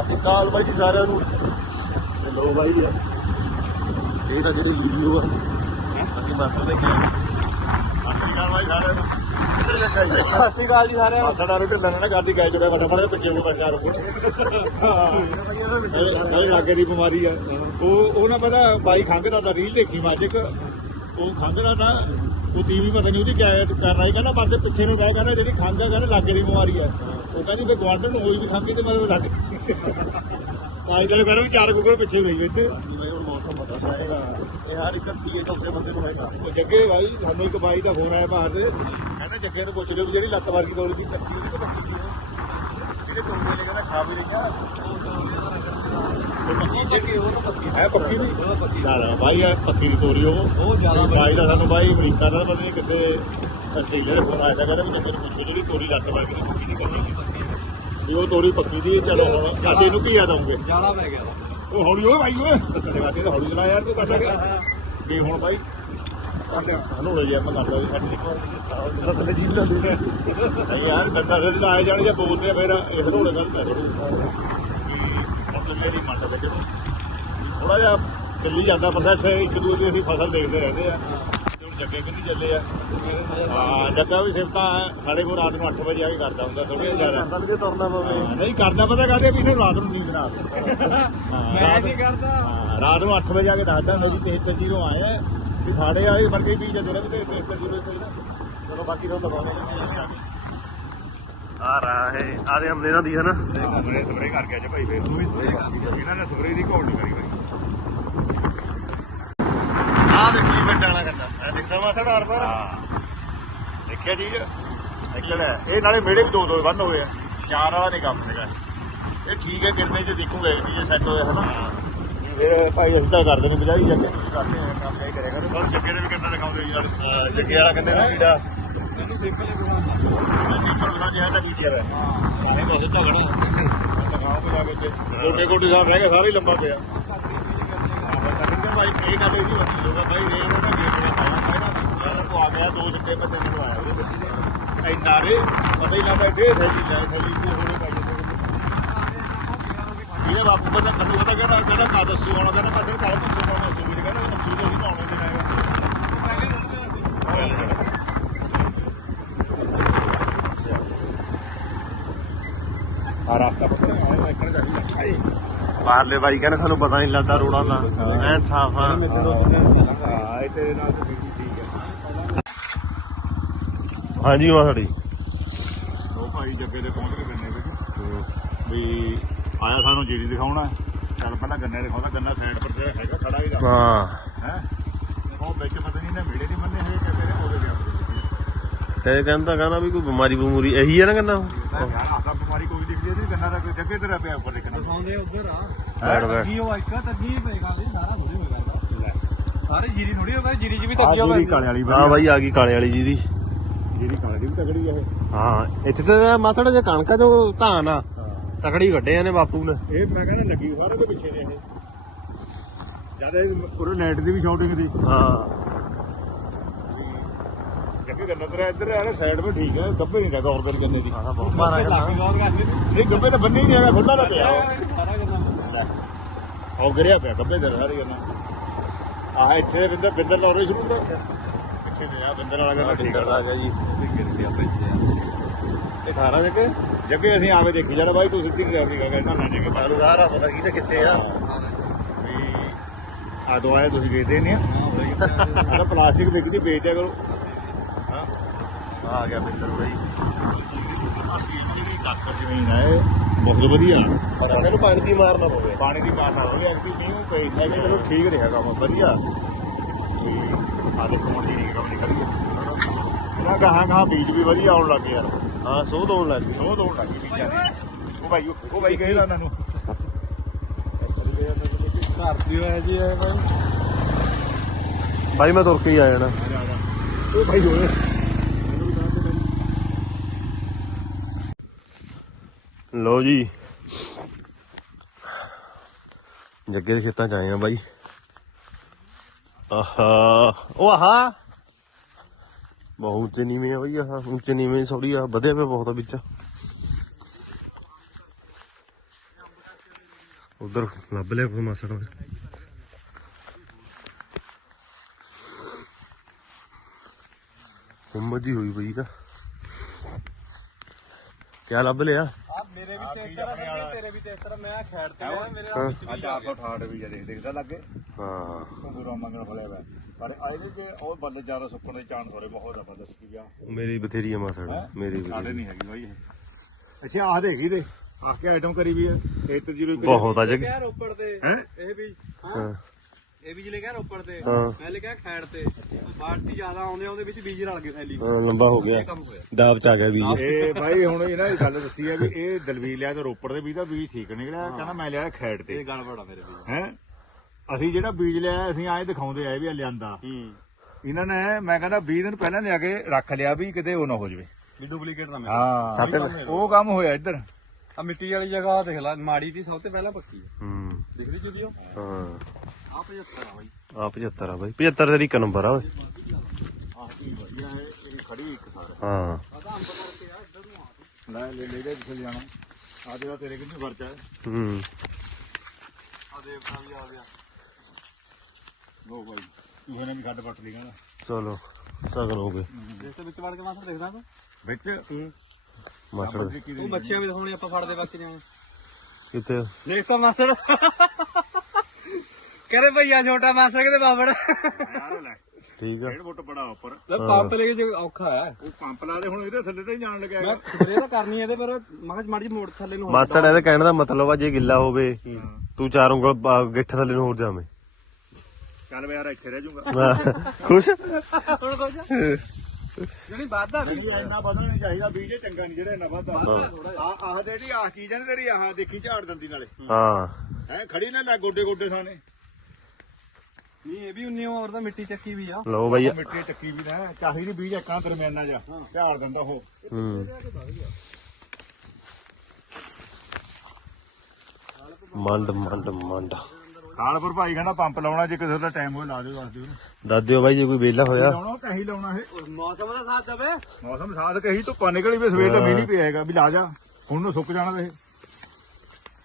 ਅਸੀਂ ਕਾਲ ਬਾਈ ਜੀ ਸਾਰਿਆਂ ਨੂੰ। ਲੋ ਬਾਈ ਇਹ ਤਾਂ ਜਿਹੜੀ ਵੀਡੀਓ ਆ। ਅਸੀਂ ਮਾਸਟਰ ਦੇ ਕੇ ਅਸੀਂ ਕਾਲ ਬਾਈ ਸਾਰਿਆਂ ਨੂੰ। ਕਿੱਧਰ ਚੱਕਾ ਜੀ ਸਾਰਿਆਂ ਨੂੰ। ਸਾਡਾ ਰੋਟੀ ਲੈਣਾ ਨਾ ਗਾਡੀ ਗਾਇ ਜਿਹੜਾ ਵੱਡਾ ਫੜਾ ਪਿੱਛੇ ਨੂੰ ਬੰਦਾ ਰੋਕੋ ਇਹ ਲਾਗੇ ਦੀ ਬਿਮਾਰੀ ਆ। ਉਹ ਉਹ ਨਾ ਪਤਾ ਬਾਈ ਖੰਘਦਾ ਦਾ ਰੀਲ ਦੇਖੀ ਮਾਜਿਕ ਉਹ ਖੰਘਦਾ ਤਾਂ ਉਹ ਟੀਵੀ ਪਤਾ ਨਹੀਂ ਉਹਦੀ ਕਿਆ ਕਰ ਰਹੀ ਕਹਿੰਦਾ ਬੰਦੇ ਪਿੱਛੇ ਨੂੰ ਗਏ ਕਹਿੰਦਾ ਜਿਹੜੀ ਖੰਘ ਆ ਕਹਿੰਦਾ ਲਾਗੇ ਦੀ ਬਿਮਾਰੀ ਆ। ਉਹ ਕਹਿੰਦੀ ਤੇ ਗਵਾਂਢਣ ਹੋਈ ਵੀ ਤੇ ਮਤਲਬ ਲੱਗ ਆਈ ਤਾਂ ਕਰ ਚਾਰ ਕੁਕਰ ਪਿੱਛੇ ਰਹੀ ਇੱਥੇ ਮੌਸਮ ਬਦਲ ਜਾਏਗਾ ਇਹ ਹਰ ਇੱਕ ਤੀਏ ਚੌਥੇ ਬੰਦੇ ਨੂੰ ਹੈਗਾ। ਉਹ ਜੱਗੇ ਬਾਈ ਸਾਨੂੰ ਇੱਕ ਬਾਈ ਦਾ ਫੋਨ ਆਇਆ ਬਾਹਰ ਦੇ। ਕਹਿੰਦਾ ਜੱਗੇ ਨੂੰ ਪੁੱਛ ਲਿਓ ਵੀ ਜਿਹੜੀ ਲੱਤ ਵਰਗੀ ਦੌੜ ਦੀ ਕੱਤੀ ਉਹਦੀ ਤਾਂ ਪੱਕੀ ਹੈ ਜਿਹੜੇ ਕੋਲ ਨੇ ਕਹਿੰਦਾ ਖਾ ਵੀ ਲਿਆ ਹੈ ਪੱਕੀ ਵੀ? ਨਾ ਨਾ ਬਾਈ ਹੈ ਪੱਕੀ ਦੀ ਤੋਰੀ ਉਹ। ਬਹੁਤ ਜ਼ਿਆਦਾ ਬਾਈ ਦਾ ਸਾਨੂੰ ਬਾਈ ਅਮਰੀਕਾ ਦਾ ਪਤਾ ਨਹੀਂ ਕਿੱਥੇ ਆਸਟ੍ਰੇਲੀਆ ਦੇ ਫੋਨ ਆਇਆ ਤਾਂ ਕਹਿੰਦਾ ਵੀ ਜੱਗੇ ਨੂੰ ਪੁੱਛੋ ਜਿਹੜੀ ਤੋਰੀ ਲੱਤ ਵਰਗੀ ਦੀ ਪੱਕੀ ਦੀ ਕਰਨੀ। ਵੀ ਉਹ ਤੋਰੀ ਪੱਕੀ ਦੀ ਚਲੋ ਹੁਣ ਇਹਨੂੰ ਕੀ ਆ ਦਊਂਗੇ ਜ਼ਿਆਦਾ ਪੈ ਗਿਆ। ਉਹ ਹੌਲੀ ਓਏ ਭਾਈ ਓਏ। ਤੇਰੇ ਵਾਸਤੇ ਤਾਂ ਹੌਲੀ ਚਲਾ ਯਾਰ ਤੂੰ ਕਰਦਾ ਕਿ ਵੀ ਹੁਣ ਭਾਈ ਸਾਨੂੰ ਹੋ ਗਿਆ ਮੈਂ ਕਰਦਾ ਵੀ ਸਾਡੀ ਵਾਰ ਥੱਲੇ ਜੀਲ ਨੇ ਨਹੀਂ ਯਾਰ ਗੱਡਾ ਦੇ ਲਾਏ ਜਾਣ ਜਾਂ ਬੋਲਦੇ ਆ ਫਿਰ ਇਹ ਹਲੋੜੇ ਗੱਲ ਥੋੜੀ ਮਤਲਬ ਮੇਰੀ ਮੰਨ ਦੇ ਥੋੜਾ ਜਿਹਾ ਚੱਲੀ ਜਾਂਦਾ ਪ੍ਰੋਸੈਸ ਇੱਕ ਦੂਜੇ ਦੀ ਅਸੀਂ ਫਸਲ ਦੇਖਦੇ ਰਹਿੰਦੇ ਆ। ਜੱਗੇ ਕਿੰਨੀ ਚੱਲੇ ਆ। ਹਾਂ ਜੱਗਾ ਵੀ ਸਿਫਤਾਂ ਸਾਡੇ ਕੋਲ ਰਾਤ ਨੂੰ 8 ਵਜੇ ਆ ਕੇ ਕਰਦਾ ਹੁੰਦਾ ਥੋੜੀ ਜ਼ਿਆਦਾ ਕੱਲ ਜੇ ਤੁਰਨਾ ਪਵੇ। ਨਹੀਂ ਕਰਦਾ ਪਤਾ ਕਾਹਦੇ ਵੀ ਇਹਨੂੰ ਰਾਤ ਨੂੰ ਨੀਂਦ ਨਾ ਆਵੇ। ਹਾਂ, ਮੈਂ ਰਾਤ- ਨਹੀਂ ਕਰਦਾ ਹਾਂ, ਰਾਤ ਨੂੰ 8 ਵਜੇ ਆ ਕੇ ਦੱਸਦਾ ਹੁੰਦਾ ਜੀ 73 ਜੀਰੋ ਆਇਆ ਹੈ, ਵੀ ਸਾਡੇ ਵਾਲੇ ਵਰਗੇ ਹੀ ਪੀ ਜਾਂਦੇ ਨੇ ਵੀ 73 ਜੀਰੋ ਤੇ ਚਲੋ ਬਾਕੀ ਤੋਂ ਦਬਾਉਣੇ ਆ। ਰਹਾ ਹੈ ਆਦੇ ਹਮਨੇ ਨਾ ਦੀ ਹੈ ਨਾ ਸਪਰੇ ਕਰ ਗਿਆ ਜੀ ਭਾਈ ਫੇਰ। ਇਹਨਾਂ ਨੇ ਸਪਰੇ ਦੀ ਘੋਲ ਨਹੀਂ ਕਰੀ ਭਾਈ। ਆ ਦੇਖੀ ਵੱਡਾਣਾ ਕਰਦਾ। ਇਹ ਦਿਖਦਾ ਵਾ ਸਾਡਾ ਹਰ ਵਾਰ ਦੇਖਿਆ ਜੀ ਐਕਚੁਅਲ ਹੈ ਇਹ ਨਾਲੇ ਮੇੜੇ ਵੀ ਦੋ ਦੋ ਬੰਦ ਹੋਏ ਆ। ਚਾਰ ਵਾਲਾ ਨਹੀਂ ਕੰਮ ਹੈਗਾ। ਇਹ ਠੀਕ ਹੈ ਕਿਰਨੇ ਚ ਦੇਖੂਗਾ ਵੀ ਇਹ ਸੈੱਟ ਹੋਇਆ ਹਨਾ? ਫਿਰ ਭਾਈ ਅਸੀਂ ਤਾਂ ਕਰਦੇ ਨੇ ਬਜਾਈ ਜੱਗੇ ਤੁਸੀਂ ਕਰਦੇ ਆ ਕੰਮ ਨਹੀਂ ਕਰੇਗਾ। ਤੇ ਸਰ ਜੱਗੇ ਦੇ ਵੀ ਕਿੰਨਾ ਦਿਖਾਉਂਦੇ ਜੀ ਯਾਰ ਜੱਗੇ ਵਾਲਾ ਕਹਿੰਦੇ ਨਾ ਕੀੜਾ? ਮੈਨੂੰ ਸਿੰਪਲ ਹੀ ਬਣਾਉਣਾ ਕੀ ਹੈ। ਬਹੁਤ ਦਿਖਾਓ ਜਾ ਕੇ ਤੇ ਗੋਡੇ ਸਾਹਿਬ ਰਹਿ ਗਏ ਸਾਰੇ ਲੰਬਾ ਪਿਆ। ਭਾਈ, ਇਹ ਗੱਲ ਇਹ ਨਹੀਂ ਬੰਦੀ ਲੋਗਾ ਭਾਈ ਰੇ ਉਹਨਾਂ ਗੇਟ ਦਾ ਖਾਇਆ ਪਹਿਲਾਂ ਯਾਰ ਕੋ ਆ ਗਿਆ, ਦੋ ਸਿੱਟੇ ਮੈਂ ਤੈਨੂੰ ਉਹਦੇ ਵਿੱਚ। ਦੇ ਇੰਨਾ ਰੇ, ਪਤਾ ਹੀ ਨਾ ਮੈਂ ਥੈਲੀ ਲੈ, ਥੈਲੀ ਨੂੰ ਹੋਣੇ ਪਾਈ ਇਹਦੇ ਬਾਪੂ ਪਤਾ ਤੁਹਾਨੂੰ ਪਤਾ ਕਹਿੰਦਾ ਕਹਿੰਦਾ ਕਾ ਦੱਸੂ ਆਉਣਾ, ਕਹਿੰਦਾ, ਮੈਂ ਕਾਲ ਪੁੱਛੂ ਨਾ ਦੱਸੂ ਵੀ ਕਹਿੰਦਾ ਦੱਸੂ ਤਾਂ ਨਹੀਂ ਆਉਣੇ ਦੇਣਾ ਆ ਰਾਸਤਾ ਪਤਾ ਨਹੀਂ ਆਇਆ ਇੱਕਣ ਜਾ ਕੇ ਬਾਹਰਲੇ ਬਾਈ ਕਹਿੰਦੇ ਸਾਨੂੰ ਪਤਾ ਨਹੀਂ ਲੱਗਦਾ ਰੋਡਾਂ ਦਾ। ਐਨ ਸਾਫ਼ ਆ। ਹਾਂਜੀ ਮਾ ਸਾਡੀ? ਉਹ ਭਾਈ ਜੱਗੇ ਦੇ ਪਹੁੰਚ ਕੇ ਗੰਨੇ ਵਿੱਚ ਵੀ ਆਇਆ ਸਾਨੂੰ ਜੀਰੀ ਦਿਖਾਉਣਾ। ਚੱਲ ਪਹਿਲਾਂ ਗੰਨੇ ਦਿਖਾਉਂਦਾ। ਗੰਨਾ ਸਾਈਡ ਪਰ ਜਿਹੜਾ ਹੈਗਾ ਖੜਾ ਹੀ ਦਾ ਹਾਂ। ਹੈ? ਉਹ ਵਿੱਚ ਪਤਾ ਨਹੀਂ ਨਾ ਮੇੜੇ ਨਹੀਂ ਬੰਨੇ ਹੋਏ ਕਿ ਮੇਰੇ ਉਹਦੇ ਗਿਆ ਤੇ। ਕਹਿੰਦਾ ਕਹਿੰਦਾ ਵੀ ਕੋਈ ਬਿਮਾਰੀ ਬਮੂਰੀ ਇਹੀ ਹੈ ਨਾ ਕਹਿੰਦਾ ਯਾਰ ਆਹ ਬਿਮਾਰੀ ਕੋਈ ਦਿਖਦੀ ਨਹੀਂ ਗੰਨਾ ਦਾ ਕੋਈ ਜੱਗੇ ਤੇਰਾ ਪਿਆ ਉੱਪਰ ਦੇਖਣਾ ਦਿਖਾਉਂਦੇ ਉਧਰ ਆ ਬੈਠ ਬੈਠ ਕੀ ਉਹ ਇੱਕ ਤੱਗੀ ਪਏਗਾ ਵੀ ਸਾਰਾ ਥੋੜੀ ਹੋਏਗਾ ਸਾਰੇ ਜੀਰੀ ਥੋੜੀ ਹੋਏਗਾ ਜੀਰੀ ਚ ਵੀ ਆ ਤੱਗੀਆਂ ਜੀਰੀ ਕਾਲੇ ਵਾਲੀ ਹਾਂ ਬਾਈ ਆ ਗਈ ਕਾਲੇ ਵਾਲੀ ਜੀ ਦੀ ਜੀਰੀ ਕਾਲੇ ਦੀ ਵੀ ਤਗੜੀ ਆ ਇਹ। ਹਾਂ ਇੱਥੇ ਤਾਂ ਮਾਸੜ ਜੇ ਕਣਕਾ ਜੋ ਧਾਨ ਆ। ਤਕੜੀ ਕੱਢੇ ਨੇ ਬਾਪੂ ਨੇ। ਇਹ ਮੈਂ ਕਹਿੰਦਾ ਲੱਗੀ ਸਾਰੇ ਦੇ ਪਿੱਛੇ ਨੇ ਇਹ। ਜ਼ਿਆਦਾ ਪੂਰੇ ਨੈਟ ਦੀ ਵੀ ਸ਼ਾਟਿੰਗ ਦੀ ਹਾਂ। ਇੱਧਰ ਆ ਸਾਈਡ 'ਤੇ ਠੀਕ ਹੈ ਗੱਬੇ ਨਹੀਂ ਹੈਗਾ ਗੰਨੇ ਦੀ। ਹਾਂ ਬਹੁਤ ਮਾਰਾ ਨਹੀਂ ਤਾਂ ਬੰਨੀ ਨਹੀਂ ਹੈਗਾ ਖੁੱਲਾ ਤਾਂ ਪਿਆ। ਸਾਰਾ ਕਰਨਾ ਉਹ ਗਿਰਿਆ ਪਿਆ ਗੱਬੇ ਤੇ ਸਾਰੀ ਗੰਨਾ ਆਹ ਇੱਥੇ ਬਿੰਦਰ ਬਿੰਦਰ ਲਾਉਰੇ ਸ਼ੁਰੂ ਕਰ। ਪਿੱਛੇ ਤੇ ਆ ਬਿੰਦਰ ਵਾਲਾ ਗੰਨਾ ਠੀਕ ਆ। ਗਿਆ ਜੀ। ਇਹ 18 ਜੱਗੇ ਜੱਗੇ ਅਸੀਂ ਆਵੇ ਦੇਖੀ ਜਾਣਾ ਬਾਈ ਤੂੰ ਸਿੱਧੀ ਨਹੀਂ ਆਉਂਦੀ ਕਹਿੰਦਾ ਨਾ ਜੱਗੇ ਬਾਹਰ ਸਾਰਾ ਪਤਾ ਕੀ ਤੇ ਕਿੱਥੇ ਆ। ਵੀ ਆ ਦਵਾਏ ਤੁਸੀਂ ਆ। ਆਹ ਪਲਾਸਟਿਕ ਵਿਕਦੀ ਵੇਚਿਆ ਕਰੋ। ਹਾਂ ਆ ਗਿਆ ਬਿੰਦਰ ਬਾਈ। ਕਾਕਰ ਜ਼ਮੀਨ ਹੈ ਇਹ, ਬਹੁਤ ਵਧੀਆ। ਪਤਾ ਮੈਨੂੰ ਪਾਣੀ ਦੀ ਮਾਰ ਨਾ ਪਵੇ। ਪਾਣੀ ਦੀ ਮਾਰ ਨਾਲ ਹੋਵੇ ਐਕਟੀ ਨਹੀਂ ਪਈ ਹੈ ਕਿ ਚਲੋ ਠੀਕ ਰਿਹਾ ਕੰਮ ਵਧੀਆ। ਵੀ ਆਦੇ ਕੋਣ ਦੀ ਨਹੀਂ ਕੰਮ ਨਹੀਂ ਕਰੀ ਇਹਨਾਂ ਕਹਾਂ ਕਹਾਂ ਬੀਜ ਵੀ ਵਧੀਆ ਆਉਣ ਲੱਗ ਯਾਰ ਹਾਂ ਸੋਧ ਹੋਣ ਲੱਗ ਗਈ। ਉਹ ਦੋੜ ਲੱਗ ਗਈ ਬੀਜਾਂ ਦੀ। ਉਹ ਭਾਈ ਉਹ ਭਾਈ ਕਹਿੰਦਾ ਇਹਨਾਂ ਨੂੰ। ਧਰਤੀ ਹੋਇਆ ਜੀ ਇਹ ਭਾਈ ਬਾਈ ਮੈਂ ਤੁਰ ਕੇ ਹੀ ਆ ਜਾਣਾ ਉਹ ਭਾਈ ਹੋਏ। ਲੋ ਜੀ। ਜੱਗੇ ਦੇ ਖੇਤਾਂ ਚ ਆਏ ਆ ਬਾਈ। ਆਹਾ। ਉਹ ਆਹਾ। ਬਹੁਤ ਉੱਚੇ ਨੀਵੇਂ ਹੋਈ ਆਹ। ਉੱਚੇ ਨੀਵੇਂ ਥੋੜੀ ਆ। ਵਧਿਆ ਪਿਆ ਬਹੁਤ ਵਿੱਚ। ਉਧਰ ਲੱਭ ਲਿਆ ਕੋਈ ਮਾਸੜ ਉਮਰ ਜੀ ਹੋਈ ਬਈ ਤਾਂ। ਕਿਆ ਲੱਭ ਲਿਆ? ਮੇਰੇ ਵੀ ਤੇ ਆ ਤੇਰੇ ਵੀ ਤੇ ਇਸ ਤਰ੍ਹਾਂ ਮੈਂ ਖੈੜ ਤੇ ਗਿਆ ਮੇਰੇ ਹਾਂ। ਆ 468 ਵੀ ਜਦੇ ਦੇਖਦਾ ਲੱਗੇ। ਹਾਂ। ਸੰਦੂਰਾ ਮੰਗਣ ਫਲਿਆ ਵਾ ਪਰ ਇਹਦੇ ਚ ਉਹ ਬੰਦੇ ਜ਼ਿਆਦਾ ਸੁੱਕਣ ਦੇ ਚਾਂਸ ਬਹੁਤ ਮੇਰੀ ਬਥੇਰੀ ਆ ਮਾਸੜ ਮੇਰੀ ਸਾਡੇ ਬਥੇਰੀ ਨਹੀਂ ਹੈਗੀ ਬਾਈ ਇਹ। ਅੱਛਾ ਆਹ ਦੇਖੀ ਦੇ ਆਹ ਕੇ ਆਈਟਮ ਕਰੀ ਵੀ ਹੈ ਇਹ ਤੇ ਜੀਰੋ ਬਹੁਤ ਆ ਜਗ ਕਿਹਾ ਰੋਪੜ ਤੇ ਹੈਂ? ਇਹ ਵੀ ਹਾਂ। ਹਾਂ। ਇਹ ਬੀਜ ਲੈ ਗਿਆ ਰੋਪੜ ਤੇ ਹਾਂ। ਮੈਂ ਲਿਖਿਆ ਖੈੜ ਤੇ। ਬਾਲਟੀ ਜ਼ਿਆਦਾ ਆਉਂਦੇ ਉਹਦੇ ਵਿੱਚ ਬੀਜ ਰਲ ਗਏ ਥੈਲੀ। ਹਾਂ, ਲੰਬਾ ਹੋ ਗਿਆ। ਇਹ ਕੰਮ ਹੋਇਆ। ਦਾਬ ਚ ਆ ਗਿਆ ਵੀ ਇਹ ਬਾਈ ਹੁਣ ਇਹਨਾਂ ਦੀ ਗੱਲ ਦੱਸੀ ਹੈ ਵੀ ਇਹ ਦਲਵੀਰ ਲਿਆ ਤੇ ਰੋਪੜ ਦੇ ਬੀਜ ਦਾ ਬੀਜ ਠੀਕ ਨਿਕਲਿਆ ਕਹਿੰਦਾ ਮੈਂ ਲਿਆ ਖੈੜ ਤੇ। ਇਹ ਗੜਬੜ ਆ ਮੇਰੇ ਵੀ ਹੈ? ਅਸੀਂ ਜਿਹੜਾ ਬੀਜ ਲਿਆ ਅਸੀਂ ਆਏ ਦਿਖਾਉਂਦੇ ਆਏ ਵੀ ਇਹ ਲਿਆਂਦਾ। ਹੂੰ। ਇਹਨਾਂ ਨੇ ਮੈਂ ਕਹਿੰਦਾ 20 ਦਿਨ ਪਹਿਲਾਂ ਲਿਆ ਕੇ ਰੱਖ ਲਿਆ ਵੀ ਕਿਤੇ ਉਹ ਨਾ ਹੋ ਜਵੇ। ਵੀ ਡੁਪਲੀਕੇਟ ਨਾ ਮਿਲੇ। ਹਾਂ। ਸੱਤ- ਉਹ ਕੰਮ ਹੋਇਆ ਇੱਧਰ। ਆ ਮਿੱਟੀ ਵਾਲੀ ਜਗ੍ਹਾ ਦੇਖ ਲੈ ਮਾੜੀ ਦੀ ਸਭ ਤੋਂ ਪਹਿਲਾਂ ਪੱਕੀ ਆ। ਹੂੰ। ਦਿਖਦੀ ਜੁਦੀ ਉਹ? ਹਾਂ। ਆ 75 ਆ ਬਾਈ। ਆ 75 ਆ ਬਾਈ। 75 ਤੇਰੀ ਇੱਕ ਨੰਬਰ ਆ ਓਏ। ਆਹ ਕੀ ਵਧੀਆ ਹੈ ਇਹ ਖੜੀ ਇੱਕ ਸਾਰ। ਹਾਂ। ਆਦਾ ਅੰਬ ਕਰਕੇ ਆ ਇੱਧਰ ਨੂੰ ਆ ਲੈ ਲੈ ਲੈ ਦੇ ਜਾਣਾ ਆ ਜਿਹੜਾ ਤੇਰੇ ਕਿੰਨੀ ਖਰਚਾ ਹੈ? ਹੂੰ। ਆ ਦੇਵਤਾ ਵੀ ਆ ਗਿਆ। ਲੋ ਬਾਈ ਤੂੰ ਨੇ ਵੀ ਖੱਡ ਪੱਟ ਲਈ ਕਹਿੰਦਾ। ਚਲੋ ਸਗਲ ਹੋ ਗਏ। ਦੇਖ ਤੇ ਵਿੱਚ ਵੜ ਕੇ ਮਾਸਰ ਦੇਖਦਾ ਤੂੰ? ਵਿੱਚ ਹੂੰ ਮਾਸੜ। ਦੇ। ਉਹ ਮੱਛੀਆਂ ਵੀ ਦਿਖਾਉਣੀ ਆਪਾਂ ਫੜਦੇ ਵਕਤ ਜਿਵੇਂ ਕਿਤੇ ਦੇਖ ਤਾਂ ਮਾਸੜ। ਕਰੇ ਭਈਆ ਛੋਟਾ ਮਾਸੜ ਕਿਤੇ ਬਾਬੜ। ਯਾਰ ਲੈ ਠੀਕ ਆ। ਡੇਢ ਫੁੱਟ ਬੜਾ ਉੱਪਰ। ਤੇ ਪੰਪ ਲੈ ਕੇ ਜੋ ਔਖਾ ਹੈ ਉਹ ਪੰਪ ਲਾ ਦੇ ਹੁਣ ਇਹਦੇ ਥੱਲੇ ਤੇ ਹੀ ਜਾਣ ਲੱਗਿਆ ਮੈਂ ਹੈਗਾ। ਸਪਰੇ ਤਾਂ ਕਰਨੀ ਇਹਦੇ ਪਰ ਮੈਂ ਕਿਹਾ ਮਾੜੀ ਜਿਹੀ ਮੋੜ ਥੱਲੇ ਨੂੰ ਹੋ ਮਾਸੜ ਇਹਦੇ ਕਹਿਣ ਦਾ ਮਤਲਬ ਆ ਜੇ ਗਿੱਲਾ ਹੋਵੇ ਤੂੰ ਚਾਰ ਉਂਗਲ ਪਾ- ਗਿੱਠ ਥੱਲੇ ਨੂੰ ਹੋਰ ਜਾਵੇਂ। ਚੱਲ ਵੇ ਯਾਰ ਇੱਥੇ ਰਹਿ ਜਾਊਗਾ ਹਾਂ। ਖੁਸ਼? ਹੁਣ ਕੁਝ ਜਿਹੜੀ ਵਾਧਾ ਵੀ ਨਹੀਂ ਇੰਨਾ ਵਧਣਾ ਨਹੀਂ ਚਾਹੀਦਾ ਬੀਜ ਇਹ ਚੰਗਾ ਨਹੀਂ ਜਿਹੜਾ ਇੰਨਾ ਵਧਦਾ ਆ ਆਹ ਜਿਹੜੀ ਆਹ ਚੀਜ਼ ਹੈ ਨਾ ਤੇਰੀ ਆਹ ਦੇਖੀ ਝਾੜ ਦਿੰਦੀ ਨਾਲੇ। ਹਾਂ। ਹੈ ਖੜੀ ਨਾ ਲੈ ਗੋਡੇ ਗੋਡੇ ਸਾਨੇ ਨਹੀਂ ਇਹ ਵੀ ਉਨੀ ਹੋਰ ਦਾ ਮਿੱਟੀ ਚੱਕੀ ਵੀ ਆ। ਲਓ ਬਾਈ। ਉਹ ਮਿੱਟੀ ਚੱਕੀ ਵੀ ਨਾ ਚਾਹੀ ਨਹੀਂ ਬੀਜ ਇੱਕਾਂ ਦਰਮਿਆਨਾ ਜਾ ਝਾੜ ਦਿੰਦਾ ਉਹ। ਹੂੰ। ਮੰਡ ਮੰਡ ਮੰਡ। ਖਾਲਪੁਰ ਭਾਈ ਕਹਿੰਦਾ ਪੰਪ ਲਾਉਣਾ ਜੇ ਕਿਸੇ ਦਾ ਟਾਈਮ ਹੋਵੇ ਲਾ ਦਿਓ ਦੱਸ ਦਿਓ। ਦੱਸ ਦਿਓ ਬਾਈ ਜੇ ਕੋਈ ਵਿਹਲਾ ਹੋਇਆ। ਲਾਉਣਾ ਕਹੀਂ ਲਾਉਣਾ ਇਹ। ਮੌਸਮ ਦਾ ਸਾਥ ਦੇਵੇ। ਮੌਸਮ ਸਾਥ ਕਹੀ ਧੁੱਪਾਂ ਨਿਕਲੀ ਵੀ ਸਵੇਰ ਦਾ ਮੀਂਹ ਨਹੀਂ ਪਿਆ ਹੈਗਾ ਵੀ ਲਾ ਜਾ। ਹੁਣ ਨੂੰ ਸੁੱਕ ਜਾਣਾ ਤੇ।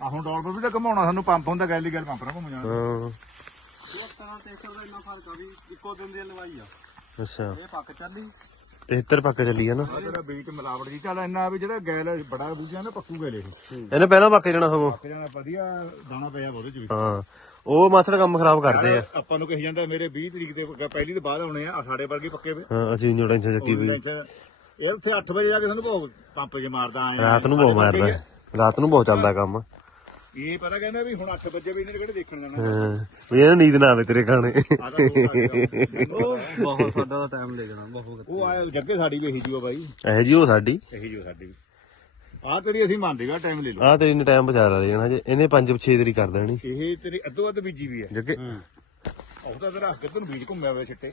ਆ ਹੁਣ ਡੋਲ ਪਰ ਵੀ ਤਾਂ ਘਮਾਉਣਾ ਸਾਨੂੰ ਪੰਪ ਹੁੰਦਾ ਗੱਲ ਹੀ ਗੱਲ ਪੰਪ ਨਾਲ ਘੁੰਮ ਜਾਣਾ। ਹਾਂ। ਤਰ੍ਹਾਂ ਤੇ ਦਾ ਇੰਨਾ ਫ਼ਰਕ ਆ ਵੀ ਇੱਕੋ ਦਿਨ ਦੀ ਲਵਾਈ ਆ। ਅੱਛਾ। ਇਹ ਪੱਕ ਚੱਲੀ। 73 ਪੱਕ ਚੱਲੀ ਆ ਨਾ। ਆਹ ਜਿਹੜਾ ਬੀਟ ਮਿਲਾਵਟ ਜੀ ਚੱਲ ਇੰਨਾ ਵੀ ਜਿਹੜਾ ਗੈਲ ਬੜਾ ਬੂਝਿਆ ਨਾ ਪੱਕੂ ਗੈਲ ਇਹ। ਇਹਨੇ ਪਹਿਲਾਂ ਪੱਕ ਜਾਣਾ ਸਗੋਂ। ਪੱਕ ਜਾਣਾ ਵਧੀਆ ਦਾਣਾ ਪਿਆ ਉਹਦੇ ਚ ਵੀ। ਹਾਂ। ਉਹ ਮਾਸੜ ਕੰਮ ਖਰਾਬ ਕਰਦੇ ਆ। ਆਪਾਂ ਨੂੰ ਕਹੀ ਜਾਂਦਾ ਮੇਰੇ 20 ਤਰੀਕ ਦੇ ਪਹਿਲੀ ਤੋਂ ਬਾਅਦ ਆਉਣੇ ਆ ਸਾਡੇ ਵਰਗੇ ਪੱਕੇ ਵੇ। ਹਾਂ ਅਸੀਂ ਇੰਨੀ ਟੈਨਸ਼ਨ ਚੱਕੀ ਵੀ। ਇਹ ਉੱਥੇ 8 ਵਜੇ ਜਾ ਕੇ ਸਾਨੂੰ ਭੋਗ ਪੰਪ ਜੇ ਮਾਰਦਾ ਆਏ ਰਾਤ ਨੂੰ ਬਹੁਤ ਮਾਰਦਾ। ਹੈ। ਰਾਤ ਨੂੰ ਬਹੁਤ ਚੱਲਦਾ ਕੰਮ। ਇਹ ਪਤਾ ਕਹਿੰਦਾ ਵੀ ਹੁਣ 8 ਵਜੇ ਵੀ ਇਹਨੇ ਕਿਹੜੇ ਦੇਖਣ ਜਾਣਾ। ਹਾਂ ਵੀ ਇਹਨੂੰ ਨੀਂਦ ਨਾ ਆਵੇ ਤੇਰੇ ਖਾਣੇ। ਦੋ ਉਹ ਬਹੁਤ ਸਾਡਾ ਦਾ ਟਾਈਮ ਲੈ ਜਾਣਾ ਬਹੁਤ ਉਹ ਆਇਆ ਜੱਗੇ ਸਾਡੀ ਵੀ ਇਹੀ ਜੂਆ ਬਾਈ। ਇਹ ਜੀ ਉਹ ਸਾਡੀ। ਇਹੀ ਜੂਆ ਸਾਡੀ ਵੀ। ਆ ਤੇਰੀ ਅਸੀਂ ਮੰਨਦੇਗਾ ਟਾਈਮ ਲੈ ਲਓ। ਆ ਤੇਰੀ ਨੇ ਟਾਈਮ ਬਚਾ ਲਾ ਜਾਣਾ ਜੇ ਇਹਨੇ 5 6 ਤਰੀ ਕਰ ਦੇਣੀ। ਇਹ ਤੇਰੀ ਅੱਧੋ ਅੱਧ ਬੀਜੀ ਵੀ ਹੈ ਜੱਗੇ। ਉਹ ਤਾਂ ਤੇਰਾ ਕਿੱਧਰ ਨੂੰ ਬੀਜ ਘੁੰਮਿਆ ਹੋਇਆ ਛਿੱਟੇ।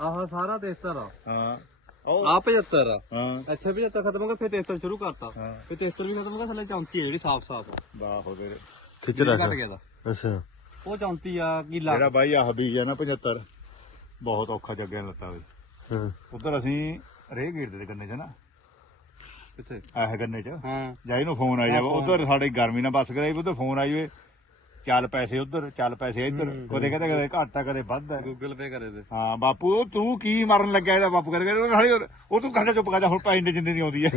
ਆਹ ਸਾਰਾ 73 ਆ। ਹਾਂ। ਆ 75 ਆ। ਹਾਂ। ਇੱਥੇ 75 ਖਤਮ ਹੋ ਗਿਆ ਫਿਰ 73 ਸ਼ੁਰੂ ਕਰਤਾ। ਫਿਰ 73 ਵੀ ਖਤਮ ਹੋ ਗਿਆ ਥੱਲੇ 34 ਆ ਜਿਹੜੀ ਸਾਫ਼ ਸਾਫ਼ ਆ। ਵਾਹ ਹੋ ਗਏ ਖਿੱਚ ਘਟ ਰੱਖ। ਗਿਆ ਦਾ। ਅੱਛਾ। ਉਹ 34 ਆ ਕਿਲਾ ਜਿਹੜਾ ਬਾਈ ਆਹ ਬੀਜ ਹੈ ਨਾ 75 ਬਹੁਤ ਔਖਾ ਜੱਗਿਆ ਲੱਤਾ ਬਈ ਹਾਂ। ਉਧਰ ਅਸੀਂ ਰੇਹ ਗੇੜਦੇ ਤੇ ਗੰਨੇ 'ਚ ਨਾ। ਕਿੱਥੇ? ਆਹ ਗੰਨੇ 'ਚ। ਹਾਂ। ਜਾਈ ਨੂੰ ਫੋਨ ਆਈ ਜਾਵੇ। ਉਧਰ ਸਾਡੇ ਗਰਮੀ ਨਾਲ ਬੱਸ ਕਰਾਈ ਉਧਰ ਫੋਨ ਆਈ ਵੇ ਚੱਲ ਪੈਸੇ ਉਧਰ ਚੱਲ ਪੈਸੇ ਇੱਧਰ। ਕਦੇ ਕਹਿੰਦੇ ਕਦੇ ਘੱਟ ਆ ਕਦੇ ਵੱਧ ਆ। ਗੂਗਲ ਪੇ ਕਰੇ ਤੇ। ਹਾਂ ਬਾਪੂ ਉਹ ਤੂੰ ਕੀ ਮਰਨ ਲੱਗਿਆ ਇਹਦਾ ਬਾਪੂ? ਕਰਕੇ ਉਹ ਹਾਲੇ ਉਹ ਤੂੰ ਕਹਿੰਦਾ ਚੁੱਪ ਕਰ ਜਾ ਹੁਣ ਪੈਸੇ ਇੰਨੇ ਜਿੰਦੇ ਨਹੀਂ ਆਉਂਦੀ ਹੈ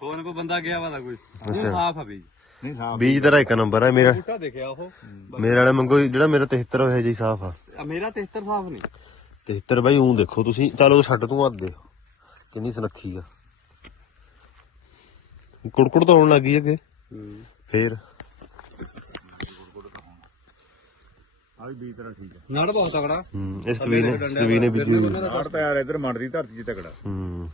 ਫੋਨ ਕੋ ਬੰਦਾ ਗਿਆ ਵਾ ਕੋਈ। ਉਹ ਸਾਫ਼ ਆ ਵੀ ਨਹੀਂ ਸਾਹ ਬੀਜ ਤੇਰਾ ਇੱਕ ਨੰਬਰ ਹੈ ਮੇਰਾ ਬੂਟਾ ਦੇਖਿਆ ਉਹ। ਮੇਰੇ ਵਾਲੇ ਮੰਗੋ ਜਿਹੜਾ ਮੇਰਾ 73 ਹੋਇਆ ਜੀ ਸਾਫ਼ ਆ। ਆ ਮੇਰਾ 73 ਸਾਫ਼ ਨਹੀਂ। 73 ਬਾਈ ਉਂ ਦੇਖੋ ਤੁਸੀਂ। ਚਲੋ ਛੱਡ ਤੂੰ ਹੱਥ ਦੇ ਕਿੰਨੀ ਸੁਨੱਖੀ ਆ। ਕੁੜਕੁੜ ਤਾਂ ਹੋਣ ਲੱਗੀ ਅੱਗੇ। ਫੇਰ। ਆ ਵੀ ਬੀਜ ਤੇਰਾ ਠੀਕ ਹੈ ਨੜ ਬਹੁਤ ਤਗੜਾ ਹੂੰ ਇਸ ਤਵੀਰ ਨੇ ਇਸ ਤਵੀਰ ਨੇ ਬੀਜੂ ਤਾਂ ਯਾਰ ਇੱਧਰ ਮੰਡ ਦੀ ਧਰਤੀ 'ਚ ਤਕੜਾ। ਹੂੰ।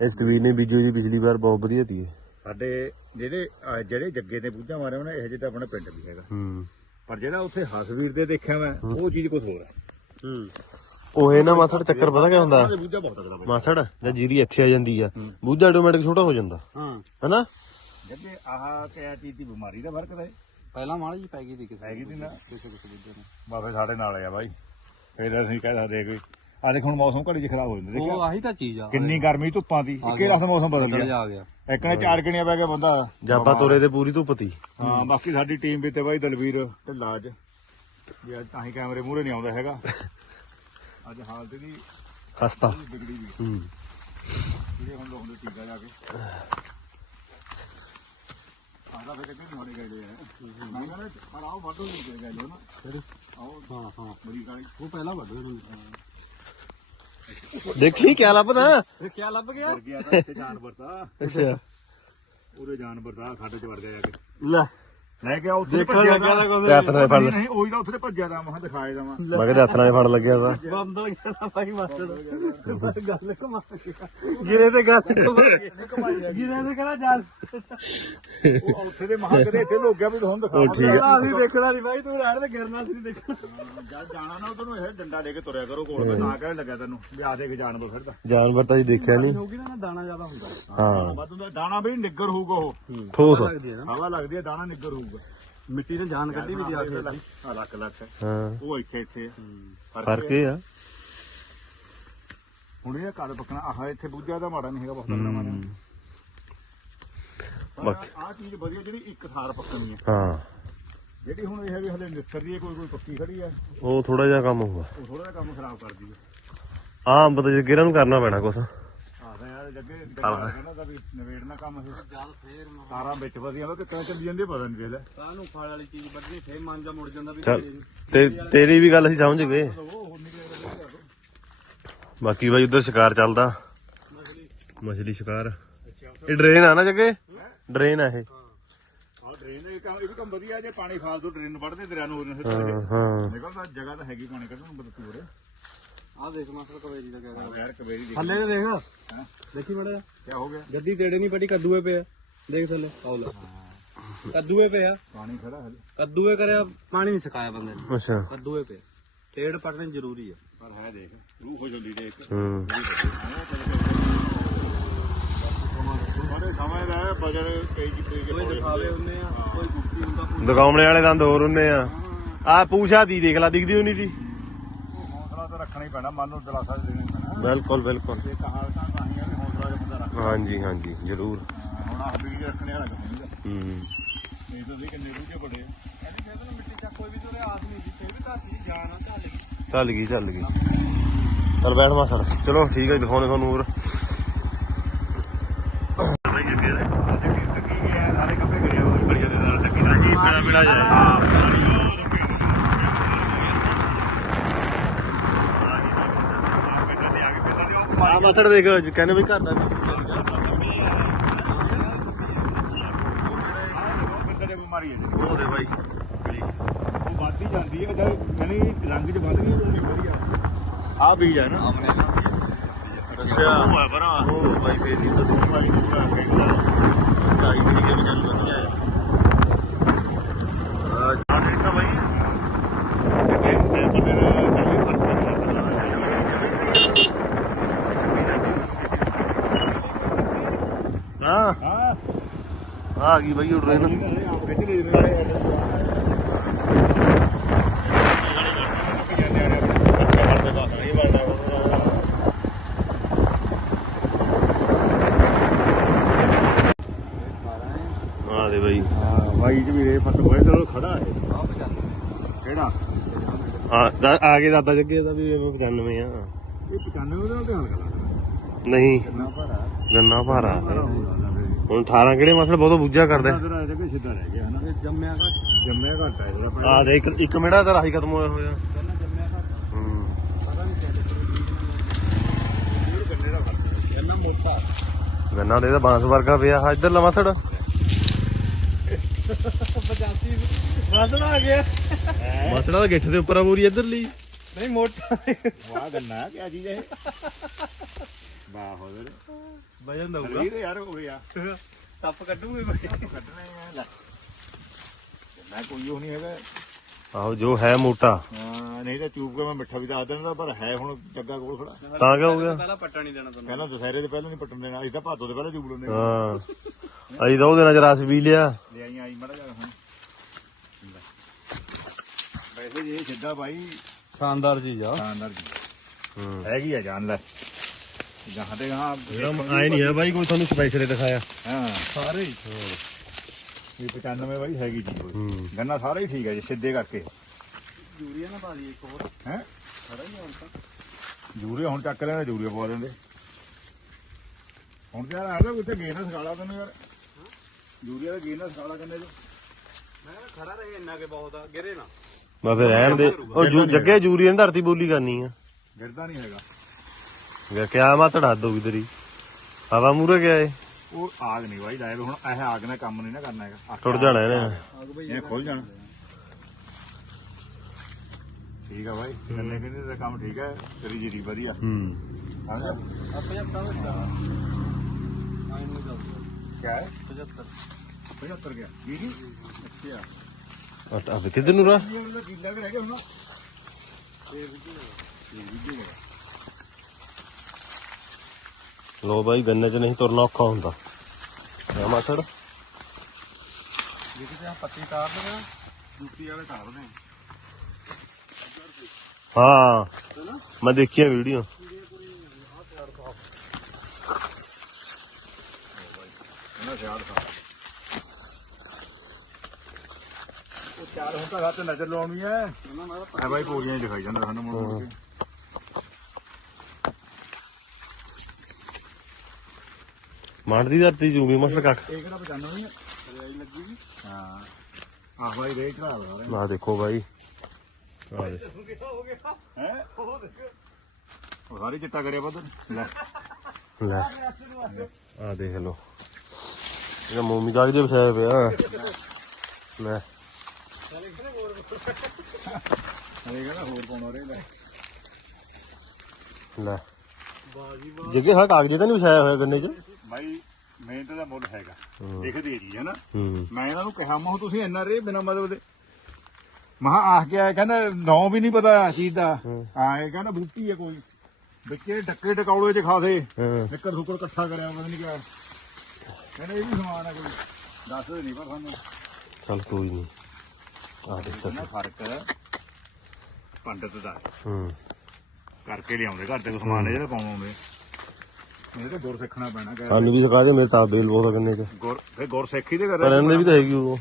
ਇਸ ਤਵੀਰ ਨੇ ਬੀਜੂ ਦੀ ਪਿਛਲੀ ਵਾਰ ਬਹੁਤ ਵਧੀਆ ਤੀ ਸਾਡੇ ਜਿਹੜੇ ਆਹ ਜਿਹੜੇ ਜੱਗੇ ਦੇ ਬੂਝਾ ਮਾਰੇ ਉਹਨੇ ਇਹ ਜਿਹੇ ਤਾਂ ਆਪਣੇ ਪਿੰਡ ਵੀ ਹੈਗਾ। ਹੂੰ। ਪਰ ਜਿਹੜਾ ਉੱਥੇ ਹਸਵੀਰ ਦੇ ਦੇਖਿਆ ਮੈਂ ਉਹ ਚੀਜ਼ ਕੁਝ ਹੋਰ ਹੈ ਹੂੰ। ਉਹ ਇਹ ਨਾ ਮਾਸੜ ਚੱਕਰ ਪਤਾ ਕੀ ਹੁੰਦਾ? ਬੂਝਾ ਬਹੁਤ ਮਾਸੜ ਜਦ ਜੀਰੀ ਇੱਥੇ ਆ ਜਾਂਦੀ ਆ ਬੂਝਾ ਆਟੋਮੈਟਿਕ ਛੋਟਾ ਹੋ ਜਾਂਦਾ। ਹਾਂ। ਹੈਨਾ? ਜੱਗੇ ਆਹ ਕਿਆ ਚੀਜ਼ ਦੀ ਬਿਮਾਰੀ ਦਾ ਫ਼ਰਕ ਤਾਂ ਪਹਿਲਾਂ ਮਾੜੀ ਜੀ ਪੈ ਗਈ ਸੀ ਕਿਸੇ ਹੈਗੀ ਤੀ ਨਾ। ਕਿਸੇ ਕਿਸੇ ਦੂਜੇ ਨੂੰ ਬਾਬੇ ਸਾਡੇ ਨਾਲ ਆ ਬਾਈ। ਫਿਰ ਅਸੀਂ ਕਹਿ ਸਕਦੇ ਹਾਂ ਕਿ ਆ ਦੇਖ ਹੁਣ ਮੌਸਮ ਘੜੀ ਚ ਖਰਾਬ ਹੋ ਜਾਂਦਾ ਉਹ ਦੇਖਿਆ ਆਹੀ ਤਾਂ ਚੀਜ਼ ਆ। ਕਿੰਨੀ ਗਰਮੀ ਧੁੱਪਾਂ ਦੀ ਇੱਕੇ ਰਸ ਮੌਸਮ ਬਦਲ ਬੱਦਲ ਗਿਆ। ਜਾ ਆ ਗਿਆ। ਇੱਕ ਨੇ ਚਾਰ ਗਣੀਆਂ ਪੈ ਗਿਆ ਬੰਦਾ ਜਾਪਾ ਤੋਰੇ ਤੇ ਪੂਰੀ ਧੁੱਪ ਤੀ। ਹਾਂ ਬਾਕੀ ਸਾਡੀ ਟੀਮ ਵੀ ਤੇ ਬਾਈ ਦਲਵੀਰ ਢਿੱਲਾ ਅੱਜ। ਵੀ ਅੱਜ ਤਾਂ ਹੀ ਕੈਮਰੇ ਮੂਹਰੇ ਨਹੀਂ ਆਉਂਦਾ ਹੈਗਾ। ਅੱਜ ਹਾਲਤ ਦੀ ਖਸਤਾ। ਵਿਗੜੀ ਵੀ ਹੂੰ। ਜਿਹੜੇ ਹੁਣ ਲੋਕ ਦੇ ਟੀਕਾ ਜਾ ਕੇ। ਆਦਾ ਫਿਰ ਨਹੀਂ ਹੋਣੇ ਗਏ ਯਾਰ ਮੈਂ ਕਹਿੰਦਾ ਪਰ ਆਓ ਵਾਢੋ ਨਹੀਂ ਗਏ ਗਏ ਨਾ। ਫਿਰ? ਆਓ ਹਾਂ ਹਾਂ। ਬੜੀ ਗਾਲੀ। ਉਹ ਪਹਿਲਾਂ ਵੱਢ ਗਏ ਦੇਖੀ ਕਿਆ ਲੱਭਦਾ? ਇਹ ਕੀ ਲੱਭ ਗਿਆ? ਫਿਰ ਗਿਆ ਤਾਂ ਇੱਥੇ ਜਾਨਵਰ ਤਾਂ ਅੱਛਾ। ਉਹਦੇ ਜਾਨਵਰ ਦਾ ਖੱਡ ਚ ਵੜ ਗਿਆ ਜਾ ਕੇ। ਲੈ। ਲੈ ਗਿਆ ਉੱਥੇ ਦੇਖਣ ਭੱਜਿਆ ਲੱਗਿਆ ਤਾਂ ਤੇ ਹੱਥ ਨਾਲ ਫੜ ਨਹੀਂ ਨਹੀਂ ਉਹ ਜਿਹੜਾ ਉੱਥੇ ਭੱਜਿਆ ਦਾ ਮੈਂ ਦਿਖਾਏ ਦਾ ਮੈਂ। ਮੈਂ ਕਿਹਾ ਹੱਥ ਨਾਲ ਫੜ ਲੱਗਿਆ ਵਾ ਬੰਦ ਹੋ ਗਿਆ ਭਾਈ ਮਾਸਟਰ। ਗੱਲ ਘੁਮਾ ਗਿਆ ਗਿਰੇ ਤੇ ਗੱਲ ਘੁਮਾ ਗਿਆ ਗਿਰੇ ਤੇ ਕਹਿੰਦਾ ਚੱਲ ਉਹ ਉੱਥੇ ਦੇ ਮਹਾਂ ਕਦੇ ਇੱਥੇ ਲੋਕ ਗਿਆ ਵੀ ਤੁਹਾਨੂੰ ਦਿਖਾ ਉਹ ਠੀਕ ਆ। ਆ ਅਸੀਂ ਦੇਖਣਾ ਨਹੀਂ ਭਾਈ ਤੂੰ ਰਹਿਣ ਤੇ ਗਿਰਨਾ ਸੀ ਨਹੀਂ ਦੇਖਣਾ ਜਦ ਜਾਣਾ ਨਾ ਉਧਰ ਨੂੰ ਇਹ ਡੰਡਾ ਲੈ ਕੇ ਤੁਰਿਆ ਕਰੋ ਕੋਲ ਮੈਂ ਤਾਂ ਕਹਿਣ ਲੱਗਾ ਤੈਨੂੰ। ਵੀ ਆ ਦੇਖ ਜਾਨਵਰ ਫਿਰਦਾ। ਜਾਨਵਰ ਤਾਂ ਜੀ ਦੇਖਿਆ ਨਹੀਂ ਹੋਗੀ ਨਾ। ਦਾਣਾ ਜ਼ਿਆਦਾ ਹੁੰਦਾ। ਹਾਂ। ਵੱਧ ਹੁੰਦਾ। ਦਾਣਾ ਵੀ ਨਿੱਗਰ ਹੋਊਗਾ ਉਹ। ਠੋਸ ਲੱਗਦੀ ਹੈ ਨਾ ਹਵਾ ਲੱਗਦੀ ਹੈ ਦਾਣਾ ਨਿੱਗਰ ਹੋਊਗਾ। ਮਿੱਟੀ ਨੇ ਜਾਨ ਕੱਢੀ ਵੀ ਦੀ ਆ ਕੇ ਆ ਲੱਖ ਲੱਖ ਹਾਂ ਉਹ ਇੱਥੇ ਇੱਥੇ। ਫ਼ਰਕ ਇਹ ਆ। ਹੁਣ ਇਹ ਘਰ ਪੱਕਣਾ ਆਹ ਇੱਥੇ ਬੂਝਾ ਦਾ ਮਾੜਾ ਨਹੀਂ ਹੈਗਾ ਬਹੁਤ ਮਾੜਾ ਬਾਕੀ- ਆ ਚੀਜ਼ ਵਧੀਆ ਜਿਹੜੀ ਇੱਕ ਥਾਰ ਪੱਕਣੀ ਹੈ ਹਾਂ। ਜਿਹੜੀ ਹੁਣ ਇਹ ਹੈ ਵੀ ਹਲੇ ਨਿਸਰਦੀ ਹੈ ਕੋਈ ਕੋਈ ਪੱਕੀ ਖੜੀ ਹੈ ਉਹ ਥੋੜਾ ਜਿਹਾ ਕੰਮ ਹੋਊਗਾ। ਉਹ ਥੋੜਾ ਜਿਹਾ ਕੰਮ ਖਰਾਬ ਕਰਦੀ ਆ। ਅੰਬ ਤੇ ਗਿਰਾਂ ਨੂੰ ਕਰਨਾ ਪੈਣਾ ਕੁਛ। ਜੱਗੇ ਕਹਿੰਦਾ ਤਾਂ ਵੀ ਨਵੇੜਨਾ ਕੰਮ ਇਹ। ਜਦ ਫੇਰ ਤਾਰਾਂ ਵਿੱਚ ਵਾ ਕਿੱਥੇ ਚੱਲੀ ਜਾਂਦੀ ਪਤਾ ਨਹੀਂ ਵੇਲੇ ਕਾਹਨੂੰ ਫਲ ਵਾਲੀ ਚੀਜ਼ ਵੱਢਣੀ ਫੇਰ ਮਨ ਜਾ ਮੁੜ ਜਾਂਦਾ ਵੀ ਚੱਲ ਤੇ ਤੇਰੀ ਵੀ ਗੱਲ ਅਸੀਂ ਸਮਝ ਗਏ। ਬਾਕੀ ਬਾਈ ਉਧਰ ਸ਼ਿਕਾਰ ਚੱਲਦਾ। ਮਛਲੀ ਸ਼ਿਕਾਰ। ਇਹ ਡਰੇਨ ਆ ਨਾ ਜੱਗੇ? ਡਰੇਨ ਆ ਇਹ। ਡਰੇਨ ਇਹ ਕੰਮ ਵਧੀਆ ਜੇ ਪਾਣੀ ਫਾਲਤੂ ਡਰੇਨ ਵੱਢਦੇ ਦਰਿਆ ਨੂੰ ਹਾਂ ਹਾਂ। ਨਿਕਲਦਾ ਜਗ੍ਹਾ ਤਾਂ ਹੈਗੀ ਪਾਣੀ ਕੱਢਣ ਨੂੰ ਬਦਤੂ ਉਰੇ ਆ ਦੇਖ ਮਾਸਟਰ ਕਵੇਰੀ ਦਾ ਕਹਿ ਯਾਰ ਕਵੇਰੀ ਦੇਖ। ਥੱਲੇ ਤੇ ਦੇਖ। ਦੇਖੀ ਮੜਾ ਕੀ ਹੋ ਗਿਆ? ਗੱਦੀ ਤੇੜੇ ਨਹੀਂ ਪੜੀ ਕੱਦੂਏ ਪਿਆ ਦੇਖ ਥੱਲੇ ਆਉ ਲੈ। ਕੱਦੂਏ ਪਿਆ ਪਾਣੀ ਖੜਾ ਹਲੇ। ਕੱਦੂਏ ਕਰਿਆ ਪਾਣੀ ਨਹੀਂ ਸਕਾਇਆ ਬੰਦੇ ਨੇ। ਅੱਛਾ। ਕੱਦੂਏ ਪਿਆ ਤੇੜ ਪੜਨੇ ਜ਼ਰੂਰੀ ਆ। ਪਰ ਹੈ ਦੇਖ ਰੂਹ ਹੋ ਜਾਂਦੀ ਦੇਖ। ਹੂੰ। ਬੜੇ ਸਮੇਂ ਦਾ ਹੈ, ਬਜਰ ਕਈ ਕਿਤੇ ਕੋਈ ਦਿਖਾਵੇ ਹੁੰਨੇ ਆ ਕੋਈ ਗੁੱਪੀ ਹੁੰਦਾ ਕੋਈ ਦਗਾਉਣੇ ਵਾਲੇ ਦੰਦ ਹੋਰ ਹੁੰਨੇ ਆ। ਆ ਪੂਛਾ ਦੀ ਦੇਖ ਲਾ ਦਿਖਦੀ ਹੋਣੀ ਦੀ ਪੈਣਾ ਮਨ ਨੂੰ ਦਿਲਾਸਾ ਦੇਣਾ ਹੀ ਪੈਣਾ। ਬਿਲਕੁਲ ਬਿਲਕੁਲ। ਤਾਂ ਵੀ ਹੌਸਲਾ ਬੰਦਾ ਹਾਂਜੀ ਹਾਂਜੀ ਜ਼ਰੂਰ। ਹੁਣ ਆਹ ਬੀਜ ਰੱਖਣੇ ਵਾਲਾ ਕੰਮ ਨਹੀਂ ਹੂੰ। ਇਹ ਤਾਂ ਵੀ ਕਿੰਨੇ ਰੂਝੇ ਬੜੇ ਆ? ਕਹਿੰਦੇ ਕਹਿੰਦੇ ਨੂੰ ਮਿੱਟੀ ਚੱਕ ਕੋਈ ਵੀ ਤੁਰੇ ਆਸ ਨਹੀਂ ਸੀ ਫੇਰ ਵੀ ਧਰਤੀ ਦੀ ਜਾਨ ਆ ਚੱਲ ਗਈ। ਚੱਲ ਗਈ ਚੱਲ ਗਈ। ਚੱਲ ਬੈਠ ਚਲੋ ਠੀਕ ਹੈ ਦਿਖਾਉਣੇ ਤੁਹਾਨੂੰ ਹੋਰ ਬਾਈ ਜੱਗੇ ਲੱਗੀ ਗਿਆ ਸਾਰੇ ਕੱਪੜੇ ਕਰਿਆ ਹੋਏ ਬੜੀਆ ਦੇ ਨਾਲ ਲੱਗੀ ਨਾ ਜੀ ਮੇਰਾ ਮੇਰਾ ਜਾਏ ਆ ਮਾਸੜ ਦੇਖ ਕਹਿੰਦੇ ਵੀ ਘਰ ਦਾ ਵੀ ਬਿਮਾਰੀ ਹੈ ਉਹ ਦੇ ਬਾਈ। ਉਹ ਵੱਧਦੀ ਜਾਂਦੀ ਹੈ ਜਦ ਕਹਿੰਦੀ ਰੰਗ ਚ ਵੱਧ ਗਈ ਵਧੀਆ ਆ ਬੀਜ ਹੈ ਨਾ ਅੱਛਾ। ਉਹ ਹੈ ਭਰਾ। ਉਹ ਬਾਈ ਫੇਰ ਨਹੀਂ ਤਾਂ ਤੂੰ। ਭਾਈ ਨੂੰ ਪੂਰਾ ਕਹਿੰਦਾ ਢਾਈ ਦੀ ਕੇ ਵੀ ਚੱਲ ਵਧੀਆ ਹੈ ਆ ਦੇਖਦਾ ਭਾਈ ਤੇ ਤੇ ਬੰਦੇ ਦਾ ਕਾਫੀ ਫ਼ਰਕ ਪੈਂਦਾ ਹਾਂ ਹਾਂ ਆ ਗਈ ਬਾਈ ਉਹ ਟ੍ਰੇਨ ਆ ਦੇ ਬਾਈ। ਹਾਂ ਬਾਈ ਜੀ ਵੀ ਰੇ ਫਟ ਹੋਏ ਤੇ ਖੜਾ ਹੈ ਆ ਬਚਾ ਕਿਹੜਾ ਆ ਦਾ- ਆ ਕੇ ਦਾਦਾ ਜੱਗੇ ਦਾ ਵੀ 95 ਆ। ਇਹ 95 ਉਹਦੇ ਨਾਲ ਧਿਆਨ ਕਰਾ ਨਹੀਂ। ਕਿੰਨਾ ਭਾਰਾ। ਗੰਨਾ ਭਾਰਾ। ਹੁਣ 18 ਕਿਹੜੇ ਮਸਲ ਬਹੁਤ ਬੁੱਝਾ ਕਰਦਾ। ਜਗ੍ਹਾ ਸਿੱਧਾ ਰਹਿ ਗਿਆ ਹਨਾ। ਇਹ ਜੰਮਿਆ ਘੱਟ ਜੰਮਿਆ ਘੱਟ ਹੈ ਜਿਹੜਾ ਆਪਣਾ। ਆ ਦੇ ਇੱਕ ਇੱਕ ਮਿੰਟ ਦਾ ਰਾਹੀ ਖਤਮ ਹੋਇਆ ਹੋਇਆ। ਪਹਿਲਾਂ ਜੰਮਿਆ ਘੱਟ ਹੂੰ। ਪਤਾ ਨਹੀਂ ਕਿਹਦੇ ਗੰਨੇ ਦਾ ਫ਼ਰਕ ਹੈ। ਇੰਨਾ ਮੋਟਾ। ਗੰਨਾ ਦੇ ਤਾਂ ਬਾਂਸ ਵਰਗਾ ਪਿਆ। ਆ ਇੱਧਰ ਲਮਸੜ 85 ਵਾਸਣਾ ਆ ਗਿਆ। ਮਸੜਾ ਦਾ ਗਿੱਠ ਦੇ ਉੱਪਰ ਆ ਪੂਰੀ ਇੱਧਰਲੀ। ਨਹੀਂ ਮੋਟਾ ਵਾਹ ਗੰਨਾ ਕੀ ਚੀਜ਼ ਹੈ ਵਾਹ ਹੋ ਗਏ ਵਜਨ ਦਊਗਾ ਵੀਰ ਯਾਰ ਹੋ ਗਿਆ। ਟੱਪ ਕੱਢੂਗੇ ਬਈ। ਕੱਢਣਾ ਹੀ ਹੈ ਲੈ। ਗੰਨਾ ਕੋਈ ਉਹ ਨਹੀਂ ਹੈਗਾ। ਆਹੋ ਜੋ ਹੈ ਮੋਟਾ। ਹਾਂ ਨਹੀਂ ਤਾਂ ਚੂਪ ਕੇ ਮੈਂ ਮਿੱਠਾ ਵੀ ਦੱਸ ਦਿੰਦਾ ਪਰ ਹੈ ਹੁਣ ਜੱਗਾ ਕੋਲ ਖੜਾ। ਤਾਂ ਕਿਆ ਹੋ ਗਿਆ? ਪਹਿਲਾਂ ਪੱਟਾ ਨਹੀਂ ਦੇਣਾ ਤੁਹਾਨੂੰ। ਪਹਿਲਾਂ ਦੁਸਹਿਰੇ ਦੇ ਪਹਿਲਾਂ ਨਹੀਂ ਪੱਟਣ ਦੇਣਾ ਅਸੀਂ ਤਾਂ ਭਾਦੋ ਦੇ ਪਹਿਲਾਂ ਜੂਬ ਲੈਂਦੇ ਹਾਂ। ਅਸੀਂ ਤਾਂ ਉਹਦੇ ਨਾਲ ਰਸ ਵੀ ਲਿਆ। ਲੈ ਆਈ ਆਈ ਮੜਾ ਜਾ ਹੁਣ। ਵੈਸੇ ਜੇ ਸਿੱਧਾ ਬਾਈ। ਸ਼ਾਨਦਾਰ ਚੀਜ਼ ਆ। ਸ਼ਾਨਦਾਰ ਜੀ ਹੂੰ। ਹੈਗੀ ਆ ਜਾਨ ਲੈ। ਜਹਾਂ ਦੇ ਹਾਂ ਆਏ ਨਹੀਂ ਹੈ ਬਾਈ ਕੋਈ ਤੁਹਾਨੂੰ ਸਪੈਸ਼ਲ ਦਿਖਾਇਆ। ਹਾਂ। ਸਾਰੇ ਹੀ। ਇਹ 95 ਬਾਈ ਹੈਗੀ ਜੀ ਕੋਈ। ਹੂੰ। ਗੰਨਾ ਸਾਰਾ ਹੀ ਠੀਕ ਹੈ ਜੀ ਸਿੱਧੇ ਕਰਕੇ। ਯੂਰੀਆ ਨਾ ਪਾ ਦਈਏ ਇੱਕ ਹੋਰ। ਹੈ? ਖੜਾ ਹੀ ਹੁਣ ਤਾਂ। ਜੂਰੀਆ ਹੁਣ ਚੱਕ ਲੈਣਾ ਜੂਰੀਆ ਪਵਾ ਦਿੰਦੇ। ਹੁਣ ਤੇ ਯਾਰ ਆ ਜਾ ਉੱਥੇ ਗੇਰ ਨਾ ਤੈਨੂੰ ਯਾਰ। ਜੂਰੀਆ ਦਾ ਗੇਰ ਨਾ ਸਕਾਲਾ ਕੰਨੇ ਚ ਮੈਂ ਕਿਹਾ ਖੜਾ ਰਹੇ ਇੰਨਾ ਕੇ ਬਹੁਤ ਆ ਗਿਰੇ ਨਾ। ਮੈਂ ਫਿਰ ਰਹਿਣ ਦੇ। ਉਹ ਜੂ ਜੱਗੇ ਜੂਰੀ ਨੇ ਧਰਤੀ ਬੋਲੀ ਕਰਨੀ ਆ। ਗਿਰਦਾ ਨਹੀਂ ਹੈਗਾ। ਯਾਰ ਕਿਆ ਮਾ ਤੜਾ ਦੋ ਤੇਰੀ। ਹਵਾ ਮੂਰੇ ਗਿਆ ਏ। ਉਹ ਆਗ ਨਹੀਂ ਬਾਈ ਲਾਇਆ ਹੁਣ ਇਹ ਆਗ ਨਾਲ ਕੰਮ ਨਹੀਂ ਨਾ ਕਰਨਾ ਹੈਗਾ। ਟੁੱਟ ਜਾਣਾ ਇਹਨੇ। ਇਹ ਖੁੱਲ ਜਾਣਾ। ਠੀਕ ਆ ਬਾਈ। ਕੰਨੇ ਕਿੰਨੇ ਦਾ ਕੰਮ ਠੀਕ ਹੈ ਤੇਰੀ ਜੀਰੀ ਵਧੀਆ। ਹੂੰ। ਆਪੇ ਹਫਤਾ ਹੁੰਦਾ ਆਈ ਨੂੰ ਚੱਲਦਾ ਕਿਆ ਹੈ 75 75 ਗਿਆ। ਜੀਰੀ? ਅੱਛਾ। ਆ ਆ ਕਿੱਧਰ ਨੂੰ ਰਾ ਇਹ ਵੀ ਰਹਿ ਗਿਆ ਹੁਣ? ਲੋ ਬਾਈ ਗੰਨੇ 'ਚ ਨਹੀਂ ਤੁਰਨਾ ਔਖਾ ਹੁੰਦਾ। ਆ ਮਾਸੜ? ਜੇ ਕਿਤੇ ਆ ਪੱਤੀ ਤਾਰ ਦੇਣਾ ਦੂਸਰੀ ਵਾਲੇ ਤਾਰ ਦੇ ਹਾਂ ਮੈਂ ਦੇਖੀਆਂ ਵੀਡੀਓ। ਚਾਰ ਹੁਣ ਤਾਂ ਰਾਤ ਨਜ਼ਰ ਲਾਉਣੀ ਹੈ। ਮੈਂ ਐ ਬਾਈ ਪੌੜੀਆਂ ਹੀ ਦਿਖਾਈ ਜਾਂਦਾ ਸਾਨੂੰ ਮੁੜ ਮੁੜ ਕੇ ਮੰਡ ਦੀ ਧਰਤੀ ਜੂਗੀ ਮਾਸੜ ਕੱਖ। ਇਹ ਕਿਹੜਾ 95 ਹੈ ਰਜਾਈ ਲੱਗੀ ਹਾਂ। ਆਹ ਬਾਈ ਰੇ ਚੜਾ ਲਗਾ ਆ ਦੇਖੋ ਬਾਈ। ਆ ਦੇ ਹੋ? ਗਿਆ ਹੈ ਉਹ ਦੇਖ ਉਹ ਸਾਰੀ ਚਿੱਟਾ ਕਰਿਆ ਬਦਲ ਲੈ। ਲੈ। ਆ ਦੇਖ ਲੋ ਇਹ ਮੋਮੀ ਕਾਗ ਦੇ ਵਿਛਾਇਆ ਪਿਆ। ਲੈ। ਕਹਿੰਦਾ ਹੋਰ ਪਾਉਣਾ ਰੇ ਲੈ। ਜੱਗੇ ਹਾਂ ਕਾਗਜ਼ੇ ਤਾਂ ਨਹੀਂ ਵਿਛਾਇਆ ਹੋਇਆ ਗੰਨੇ 'ਚ? ਬਾਈ ਮਿਹਨਤ ਦਾ ਮੁੱਲ ਹੈਗਾ। ਦਿਖਦੀ ਜੀ ਹੈ ਨਾ। ਹੂੰ। ਮੈਂ ਇਹਨਾਂ ਨੂੰ ਕਿਹਾ ਮਾ ਤੁਸੀਂ ਇੰਨਾ ਰੇ ਬਿਨਾ ਮਤਲਬ ਦੇ। ਮਹਾ ਆਖ ਕੇ ਆਇਆ ਕਹਿੰਦਾ ਨਾਂ ਵੀ ਨਹੀਂ ਪਤਾ ਚੀਜ਼ ਦਾ। ਹਾਂ। ਇਹ ਕਹਿੰਦਾ ਬੂਟੀ ਹੈ ਕੋਈ। ਵਿੱਚੇ ਡੱਕੇ ਟਕੌਲੇ ਚ ਖਾਸੇ। ਨਿੱਕਰ ਸੁੱਕਰ ਇਕੱਠਾ ਕਰਿਆ ਪਤਾ ਨਹੀਂ ਕਿਆ। ਕਹਿੰਦਾ ਇਹ ਵੀ ਸਮਾਨ ਹੈ ਕੋਈ। ਦੱਸਦੇ ਨਹੀਂ ਪਰ ਸਾਨੂੰ। ਚੱਲ ਕੋਈ ਨਹੀਂ ਆ ਦੇਖ। ਤਾਂ ਇਹਨਾਂ ਫ਼ਰਕ ਪੰਡਤ ਦਾ। ਹੈ। ਕਰਕੇ ਲਿਆਉਂਦੇ ਘਰ ਤੇ ਕੋਈ ਸਮਾਨ ਜਿਹੜਾ ਪਾਉਣ ਆਉਂਦੇ ਇਹ ਤਾਂ ਗੁਰ ਸਿੱਖਣਾ ਪੈਣਾ ਕਹਿ ਸਾਨੂੰ ਵੀ ਸਿਖਾ ਦੇ ਮੇਰੇ ਤਾਂ ਬੇਲ ਬਹੁਤ ਗੰਨੇ 'ਚ ਗੁਰ ਫੇ ਗੁਰ ਸਿੱਖੀ ਦੇ ਕਰ ਪਰ ਇਹਨਾਂ ਵੀ ਤਾਂ ਹੈਗੀ ਉਹ।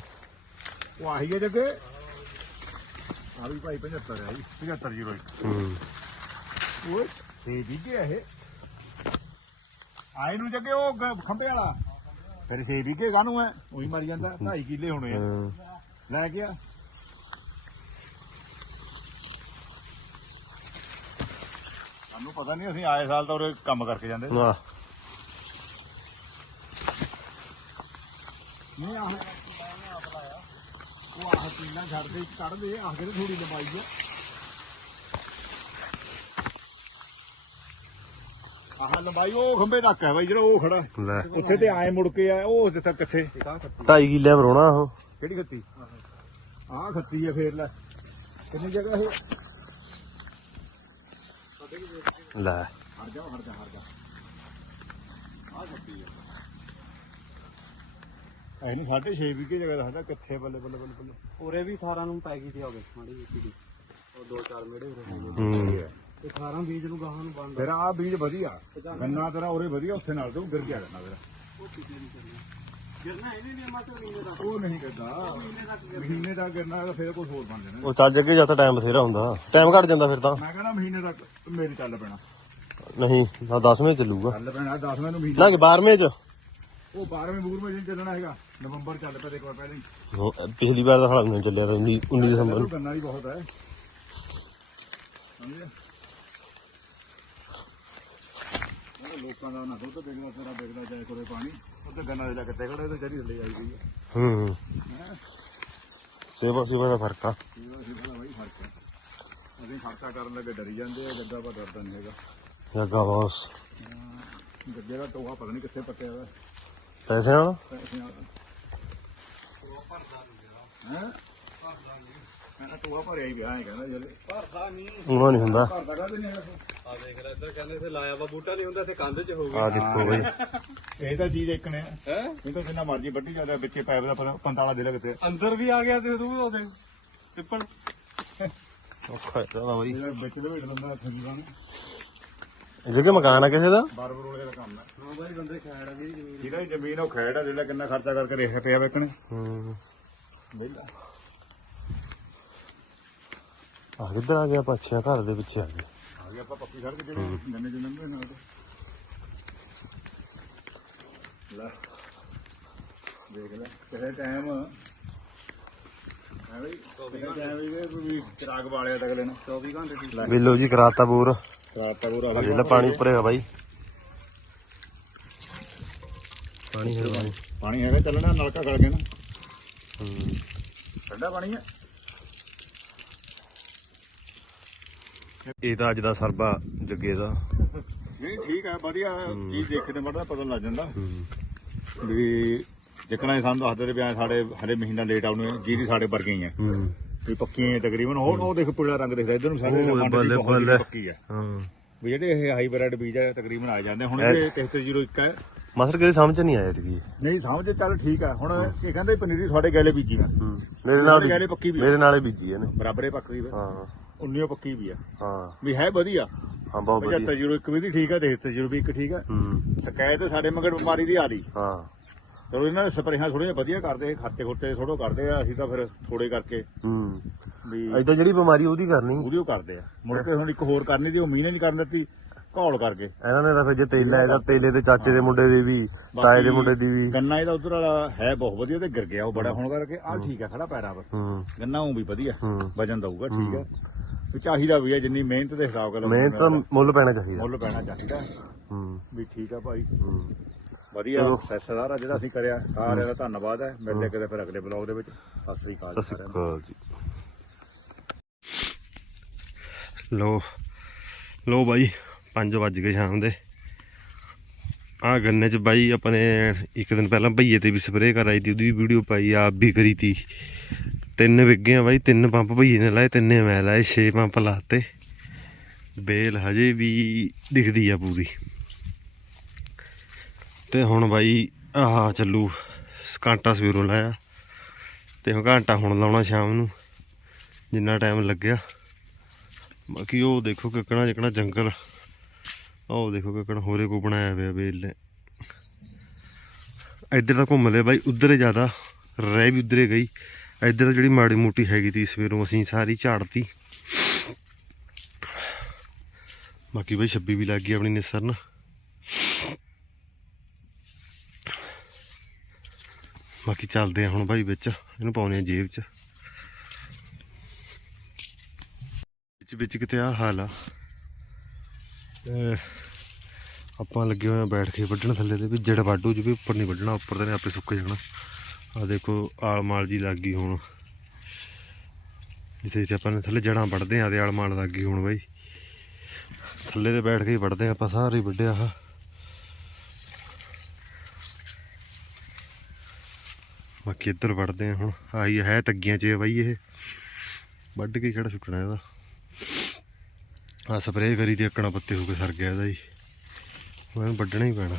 ਉਹ ਆਹੀ ਹੈ ਜੱਗੇ। ਆ ਵੀ ਭਾਈ 75 ਹੈ ਜੀ 75 ਜੀਰੋ ਇੱਕ। ਹੂੰ। ਓਏ ਇਹ ਵਿਗੇ ਇਹ। ਆਏ ਨੂੰ ਜੱਗੇ ਉਹ ਗ- ਖੰਭੇ ਵਾਲਾ। ਫਿਰ ਛੇ ਵਿਗੇ ਕਾਹਨੂੰ ਹੈ ਉਹੀ ਮਰ ਜਾਂਦਾ 2.5 ਕਿੱਲੇ ਹੋਣੇ ਆ। ਲੈ ਗਿਆ। ਸਾਨੂੰ ਪਤਾ ਨਹੀਂ ਅਸੀਂ ਆਏ ਸਾਲ ਤਾਂ ਉਰੇ ਕੰਮ ਕਰਕੇ ਜਾਂਦੇ ਆਹ ਨਹੀਂ ਆਹ ਉਹ ਆਹ ਪੀਣਾ ਛੱਡਦੇ ਕੱਢਦੇ ਆਹ ਕਿਹੜੇ ਥੋੜੀ ਲੰਬਾਈ ਆ। ਆਹ ਲੰਬਾਈ ਉਹ ਖੰਭੇ ਤੱਕ ਹੈ ਬਾਈ ਜਿਹੜਾ ਉਹ ਖੜਾ। ਲੈ। ਉੱਥੇ ਤੇ ਆਏ ਮੁੜ ਕੇ ਆ ਉਹ ਜਿੱਥੇ ਕਿੱਥੇ ਢਾਈ ਕਿੱਲੇ ਭਰੋਣਾ ਉਹ ਕਿਹੜੀ ਖੱਤੀ? ਆਹ ਖੱਤੀ ਹੈ ਫੇਰ ਲੈ। ਕਿੰਨੀ ਜਗ੍ਹਾ ਇਹ? ਲੈ। ਹਟ ਜਾ ਹਟ ਜਾ ਹਟ ਜਾ ਆਹ ਖੱਤੀ ਹੈ ਇਹਨੂੰ 6.5 ਵਿਗੇ ਜਗ੍ਹਾ ਰੱਖਦਾ ਕਿੱਥੇ ਬੱਲੇ ਬੱਲੇ ਬੱਲੇ ਬੱਲੇ। ਉਰੇ ਵੀ 18 ਨੂੰ ਪੈ ਗਈ ਸੀ ਹੋਗੇ ਮਾੜੀ ਜਿਹੀ ਸੀਗੀ। ਉਹ ਦੋ ਚਾਰ ਮੇੜੇ ਉਰੇ ਹੋ ਗਏ। ਹੂੰ। ਤੇ 18 ਬੀਜ ਨੂੰ ਗਾਹਾਂ ਨੂੰ ਬੰਦ। ਫਿਰ ਆਹ ਬੀਜ ਵਧੀਆ। ਗੰਨਾ ਤੇਰਾ ਉਰੇ ਵਧੀਆ ਉੱਥੇ ਨਾਲ ਤੋਂ ਗਿਰ ਗਿਆ ਗੰਨਾ ਤੇਰਾ। ਗਿਰਨਾ ਇਹਨੇ ਨਹੀਂ ਮਾਤਰ ਮਹੀਨੇ ਦਾ ਉਹ ਨਹੀਂ ਕਰਦਾ। ਮਹੀਨੇ ਦਾ ਗਿਰਨਾ ਤਾਂ ਫਿਰ ਕੁਝ ਹੋਰ ਬਣ ਜਾਣਾ। ਉਹ ਚੱਲ ਜੱਗੇ ਜਾਂ ਤਾਂ ਟਾਈਮ ਬਥੇਰਾ ਹੁੰਦਾ। ਟਾਈਮ ਘਟ ਜਾਂਦਾ ਫਿਰ ਤਾਂ। ਮੈਂ ਕਹਿੰਦਾ ਮਹੀਨੇ ਤੱਕ ਮੇਰੇ ਚੱਲ ਪੈਣਾ। ਨਹੀਂ ਆ 10ਵੇਂ ਚੱਲੂਗਾ। ਚੱਲ ਪੈਣਾ 10ਵੇਂ ਨੂੰ ਮਹੀਨੇ ਨਾ 12ਵੇਂ ਚ। ਉਹ 12ਵੇਂ ਬੂਰ ਵਿੱਚ ਚੱਲਣਾ ਹੈਗਾ। ਨਵੰਬਰ ਚੱਲ ਪਿਆ ਇੱਕ ਵਾਰ ਪਹਿਲਾਂ ਹੀ। ਉਹ ਪਿਛਲੀ ਵਾਰ ਤਾਂ ਸਾਲਾ ਨਹੀਂ ਚੱਲਿਆ ਤਾਂ 19 19 ਦਸੰਬਰ। ਨੂੰ ਗੰਨਾ ਹੀ ਬਹੁਤ ਹੈ। ਸਮਝਿਆ ਉਹ ਲੋਕਾਂ ਦਾ ਨਾ ਦੁੱਧ ਵਿਕਦਾ ਤੇਰਾ ਵਿਕਦਾ ਜਾਏ ਕੋਲੇ ਪਾਣੀ। ਉੱਤੇ ਗੰਨਾ ਦੇ ਲੈ ਕੇ ਖੜੇ ਤੇ ਚੜੀ ਥੱਲੇ ਆਈ ਗਈ ਹੈ। ਹੂੰ? ਸੇਵਾ ਸੇਵਾ ਦਾ ਫ਼ਰਕ ਆ। ਇਹਦਾ ਸੀ ਬੜਾ ਬਈ ਫ਼ਰਕ ਹੈ ਅਸੀਂ ਖਰਚਾ ਕਰਨ ਲੱਗੇ ਡਰੀ ਜਾਂਦੇ ਆ ਗੱਗਾ ਪਾ ਡਰਦਾ ਨਹੀਂ ਹੈਗਾ। ਜੱਗਾ ਬੌਸ। ਗੱਗੇ ਦਾ ਟੋਆ ਪਤਾ ਨਹੀਂ ਕਿੱਥੇ ਪੱਟਿਆ ਹੋਇਆ। ਪੈਸੇ ਨਾਲ ਪੈਸੇ ਨਾਲ ਹੈ? ਮੈਂ ਟੋਆ ਭਰਿਆ ਹੀ ਵਿਆਹ ਹੈ ਕਹਿੰਦਾ ਜਲੇ ਭਰਦਾ ਨਹੀਂ। ਉਹਨਾਂ ਨਹੀਂ ਹੁੰਦਾ। ਘਰ ਦਾ ਕਾਹਦੇ ਨਹੀਂ ਹੈਗਾ? ਆ ਦੇਖ ਲੈ ਇੱਧਰ ਕਹਿੰਦੇ ਇੱਥੇ ਲਾਇਆ ਵਾ ਬੂਟਾ ਨਹੀਂ ਹੁੰਦਾ ਇੱਥੇ ਕੰਧ 'ਚ ਹੋਊਗਾ। ਆ ਦੇਖੋ ਬਈ। ਇਹ ਤਾਂ ਚੀਜ਼ ਇੱਕ ਨੇ। ਹੈ? ਇਹ ਤਾਂ ਜਿੰਨਾ ਮਰਜ਼ੀ ਵੱਢੀ ਜਾਂਦਾ ਵਿੱਚੇ ਪੈਪ ਦਾ ਪਰ- ਪੰਤਾਲਾ ਦੇ ਲੱਗਦੇ ਅੰਦਰ ਵੀ ਆ ਗਿਆ ਤੇ ਤੂੰ ਉਹਦੇ। ਟਿੱਪਣ ਔਖਾ ਹੈ ਤਾਂ ਬਈ। ਇਹਦਾ ਵਿੱਚ ਲਵੇਟ ਲੰਦਾ ਥੱਲੇ ਨੂੰ ਇਹ ਜਗ੍ਹਾ ਮਕਾਨ ਆ ਕਿਸੇ ਦਾ? ਬਾਰਬਰ ਵਾਲੇ ਦਾ ਕੰਮ ਹੈ। ਹਾਂ ਬਾਈ ਬੰਦੇ ਖੈੜ ਆ ਜਿਹੜੀ ਜ਼ਮੀਨ ਜਿਹਦਾ ਜ਼ਮੀਨ ਉਹ ਖੈੜ ਆ ਜਿਹੜਾ ਕਿੰਨਾ ਖਰਚਾ ਕਰਕੇ ਰਿਹਾ ਪਿਆ ਵੇਖਣੇ। ਹੂੰ। ਆ ਕਿੱਧਰ ਆ ਗਿਆ ਪੱਛਿਆ ਘਰ ਦੇ ਪਿੱਛੇ ਆ ਗਿਆ ਆ ਗਿਆ ਆਪਾਂ ਪੱਕੀ ਸੜਕ ਜਿਹੜੇ ਨੰਨੇ ਜਿਹੇ ਨੰਨੇ ਨਾਲ ਲੈ ਦੇਖ ਲੈ ਕਿਸੇ ਟਾਈਮ ਹੈ ਬਈ ਕਿਸੇ ਟਾਈਮ ਵੀ ਵੀ ਚਿਰਾਗ ਵਾਲਿਆ ਤੱਕ ਲੈਣਾ 24 ਘੰਟੇ ਲੈ ਬਿੱਲੋ ਜੀ ਕਰਾਤਾ ਬੂਰ ਰਾਤ ਤੱਕ ਉਹ ਅਜੇ ਲੈ ਪਾਣੀ ਉੱਪਰ ਹੈਗਾ ਬਾਈ ਪਾਣੀ ਹੈ ਪਾਣੀ ਪਾਣੀ ਹੈਗਾ ਚੱਲਣਾ ਨਲਕਾ ਗਲ ਗਿਆ ਨਾ ਹੂੰ ਠੰਡਾ ਪਾਣੀ ਹੈ ਇਹ ਤਾਂ ਅੱਜ ਦਾ ਸਰਬਾ ਜੱਗੇ ਦਾ। ਨਹੀਂ ਠੀਕ ਹੈ ਵਧੀਆ। ਚੀਜ਼ ਦੇਖਣ ਦੇ ਮਰਦਾ ਪਤਾ ਲੱਗ ਜਾਂਦਾ। ਵੀ ਜਿਕਣਾ ਸਾਨੂੰ ਦੱਸਦੇ ਰਹੇ ਵੀ ਐਂ ਸਾਡੇ ਹਰੇ ਮਹੀਨਾ ਲੇਟ ਆਉਣੇ ਜੀਰੀ ਸਾਡੇ ਵਰਗੇ ਹੀ ਵੀ ਪੱਕੀਆਂ ਹੀ ਤਕਰੀਬਨ। ਹੋਰ ਉਹ ਦੇਖ ਪੀਲਾ ਰੰਗ ਦਿਖਦਾ। ਇਧਰ ਨੂੰ ਸਾਰੇ ਬੱਲੇ ਬੱਲੇ। ਪੱਕੀ ਹੈ ਹਾਂ। ਵੀ ਜਿਹੜੇ ਇਹ ਹਾਈਬ੍ਰਿਡ ਬੀਜ ਹੈ ਤਕਰੀਬਨ ਆ ਜਾਂਦੇ। ਹੁਣ ਜਿਹੜੇ 7301 ਹੈ ਮਸਰ ਕਿਤੇ ਸਮਝ ਨਹੀਂ ਆਇਆ ਇਤਕੀ ਨਹੀਂ ਸਮਝ ਚੱਲ ਠੀਕ ਹੈ ਹੁਣ ਇਹ ਕਹਿੰਦੇ ਪਨੀਰੀ ਤੁਹਾਡੇ ਗੈਲੇ ਬੀਜੀ ਹੂੰ। ਮੇਰੇ ਨਾਲ ਗੈਲੇ ਪੱਕੀ ਵੀ। ਮੇਰੇ ਨਾਲੇ ਬੀਜੀ ਇਹਨੇ। ਬਰਾਬਰੇ ਪੱਕੀ ਵੀ ਹਾਂ। 19 ਪੱਕੀ ਵੀ ਹੈ ਹਾਂ। ਵੀ ਹੈ ਵਧੀਆ। ਹਾਂ ਬਹੁਤ ਵਧੀਆ। 7501 ਵੀ ਦੀ ਠੀਕ ਹੈ 7301 ਵੀ ਇੱਕ ਠੀਕ ਹੈ ਹੂੰ। ਸ਼ਿਕਾਇਤ ਸਾਡੇ ਮਗਰ ਬਿਮਾਰੀ ਦੀ ਆ ਰਹੀ ਹਾਂ। ਚਲੋ ਇਹਨਾਂ ਦੇ ਸਪਰੇਹਾਂ ਥੋੜੀਆਂ ਵਧੀਆ ਕਰਦੇ ਖਾਤੇ ਖੋਤੇ ਥੋੜੋ ਕਰਦੇ ਆ ਅਸੀਂ ਤਾਂ ਫਿਰ ਥੋੜੇ ਕਰਕੇ ਹੂੰ। ਵੀ ਐਦਾਂ ਜਿਹੜੀ ਬਿਮਾਰੀ ਉਹਦੀ ਕਰਨੀ। ਉਹਦੀ ਉਹ ਕਰਦੇ ਆ। ਮੁੜ ਕੇ ਹੁਣ ਇੱਕ ਹੋਰ ਕਰਨੀ ਦੀ ਉਹ ਮੀਨੇ ਨਹੀਂ ਕਰਨ ਦਿੱਤੀ ਘੌਲ ਕਰਕੇ। ਇਹਨਾਂ ਨੇ ਤਾਂ ਫਿਰ ਜੇ ਤੇਲਾ ਇਹਦਾ ਤੇਲੇ ਦੇ ਚਾਚੇ ਦੇ ਮੁੰਡੇ ਦੇ ਵੀ ਤਾਏ ਦੇ ਮੁੰਡੇ ਦੀ ਵੀ। ਗੰਨਾ ਇਹਦਾ ਉਧਰ ਵਾਲਾ ਹੈ ਬਹੁਤ ਵਧੀਆ ਤੇ ਗਿਰ ਗਿਆ ਉਹ ਬੜਾ ਹੋਣ ਕਰਕੇ ਆ ਠੀਕ ਹੈ ਖੜਾ ਪੈਰਾਂ 'ਤੇ ਹੂੰ। ਗੰਨਾ ਉਹ ਵੀ ਵਧੀਆ। ਵਜਨ ਦਊਗਾ ਠੀਕ ਹੈ। ਚਾਹੀਦਾ ਵੀ ਹੈ ਜਿੰਨੀ ਮਿਹਨਤ ਦੇ ਹਿਸਾਬ ਨਾਲ ਮਿਹਨਤ ਤਾਂ ਮੁੱਲ ਪੈਣਾ ਚਾਹੀਦਾ। ਮੁੱਲ ਪੈਣਾ ਚਾਹੀਦਾ। ਹੂੰ। ਵੀ ਠੀਕ ਆ ਭਾਈ। ਹੂੰ। ਵਧੀਆ ਸੈਸਦਾਰ ਆ ਜਿਹੜਾ ਅਸੀਂ ਕਰਿਆ। ਸਾਰਿਆਂ ਦਾ ਧੰਨਵਾਦ ਹੈ। ਮਿਲਦੇ ਕਿਤੇ ਫਿਰ ਅਗਲੇ ਬਲੌਗ ਦੇ ਵਿੱਚ। ਸਤਿ ਸ੍ਰੀ ਅਕਾਲ ਸਤਿ ਸ਼੍ਰੀ। ਅਕਾਲ ਜੀ। ਲੋ ਲੋ ਬਾਈ 5 ਵੱਜ ਗਏ ਸ਼ਾਮ ਦੇ। ਆ ਗੰਨੇ ਚ ਬਾਈ ਆਪਣੇ ਇੱਕ ਦਿਨ ਪਹਿਲਾਂ ਭਈਏ ਤੇ ਵੀ ਸਪਰੇਅ ਕਰਾਈ ਤੀ ਉਹਦੀ ਵੀਡੀਓ ਪਾਈ ਆਪ ਵੀ ਕਰੀ ਤੀ। ਤਿੰਨ ਵਿੱਗੇ ਆ ਬਾਈ, ਤਿੰਨ ਪੰਪ ਭਈਏ ਨੇ ਲਾਏ, ਤਿੰਨੇ ਮੈਂ ਲਾਏ 6 ਪੰਪ ਲਾਤੇ। ਬੇਲ ਹਜੇ ਵੀ ਦਿਖਦੀ ਆ ਪੂਰੀ। ਤੇ ਹੁਣ ਬਾਈ ਆਹ ਚੱਲੂ ਘੰਟਾ ਸਵੇਰੋਂ ਲਾਇਆ। ਤੇ ਹੁਣ ਘੰਟਾ ਹੁਣ ਲਾਉਣਾ ਸ਼ਾਮ ਨੂੰ, ਜਿੰਨਾ ਟਾਈਮ ਲੱਗਿਆ। ਬਾਕੀ ਉਹ ਦੇਖੋ ਕਿਕਣਾ ਜਿਕਣਾ ਜੰਗਲ। ਉਹ ਦੇਖੋ ਕਿਕਣਾ ਹੋਰੇ ਕੋ ਬਣਾਇਆ ਹੋਇਆ ਵੇਲ ਨੇ। ਇੱਧਰ ਤਾਂ ਘੁੰਮ ਲਿਆ ਬਾਈ, ਉਧਰ ਜ਼ਿਆਦਾ, ਰਹਿ ਵੀ ਉਧਰੇ ਗਈ। ਇੱਧਰ ਜਿਹੜੀ ਮਾੜੀ ਮੋਟੀ ਹੈਗੀ ਤੀ ਸਵੇਰੋਂ ਅਸੀਂ ਸਾਰੀ ਝਾੜਤੀ। ਬਾਕੀ ਬਈ ਛੱਬੀ ਵੀ ਲੱਗ ਗਈ ਆਪਣੀ ਨਿਸਰਨ। ਬਾਕੀ ਚੱਲਦੇ ਆ ਹੁਣ ਭਾਈ ਵਿੱਚ, ਇਹਨੂੰ ਪਾਉਨੇ ਆ ਜੇਬ 'ਚ। ਵਿੱਚ ਵਿੱਚ ਕਿਤੇ ਆ ਹਾਲ ਆ। ਆਪਾਂ ਲੱਗੇ ਹੋਏ ਆ ਬੈਠ ਕੇ ਵੱਢਣ ਥੱਲੇ ਦੇ ਵੀ ਜੜ ਵਾਢੂ ਵੱਢੂ ਵੀ ਉੱਪਰ ਨਹੀਂ ਵੱਢਣਾ, ਉੱਪਰ ਤੇ ਨੇ ਆਪੇ ਸੁੱਕ ਜਾਣਾ। ਆ ਦੇਖੋ ਆਲ ਮਾਲ ਜੀ ਲੱਗ ਗਈ ਹੁਣ। ਜਿੱਥੇ ਜਿੱਥੇ ਆਪਾਂ ਨੇ ਥੱਲੇ ਜੜਾਂ ਵੱਢਦੇ ਆ ਤੇ ਆਲ ਮਾਲ ਲੱਗ ਗਈ ਹੁਣ ਬਾਈ। ਥੱਲੇ ਤੇ ਬੈਠ ਕੇ ਹੀ ਵੱਢਦੇ ਆ, ਆਪਾਂ ਸਾਰੇ ਹੀ ਵੱਢਿਆ ਆ। ਬਾਕੀ ਇੱਧਰ ਵੱਢਦੇ ਆ ਹੁਣ। ਆਹੀ ਹੈ ਤੱਗੀਆਂ 'ਚ ਬਾਈ ਇਹ। ਵੱਢ ਕੇ ਕਿਹੜਾ ਸੁੱਟਣਾ ਇਹਦਾ? ਆ ਸਪਰੇਅ ਕਰੀ ਤੇ ਅੱਕਣਾ ਪੱਤੇ ਹੋ ਕੇ ਸਰ ਗਿਆ ਇਹਦਾ ਜੀ ਮੈਨੂੰ ਵੱਢਣਾ ਹੀ ਪੈਣਾ।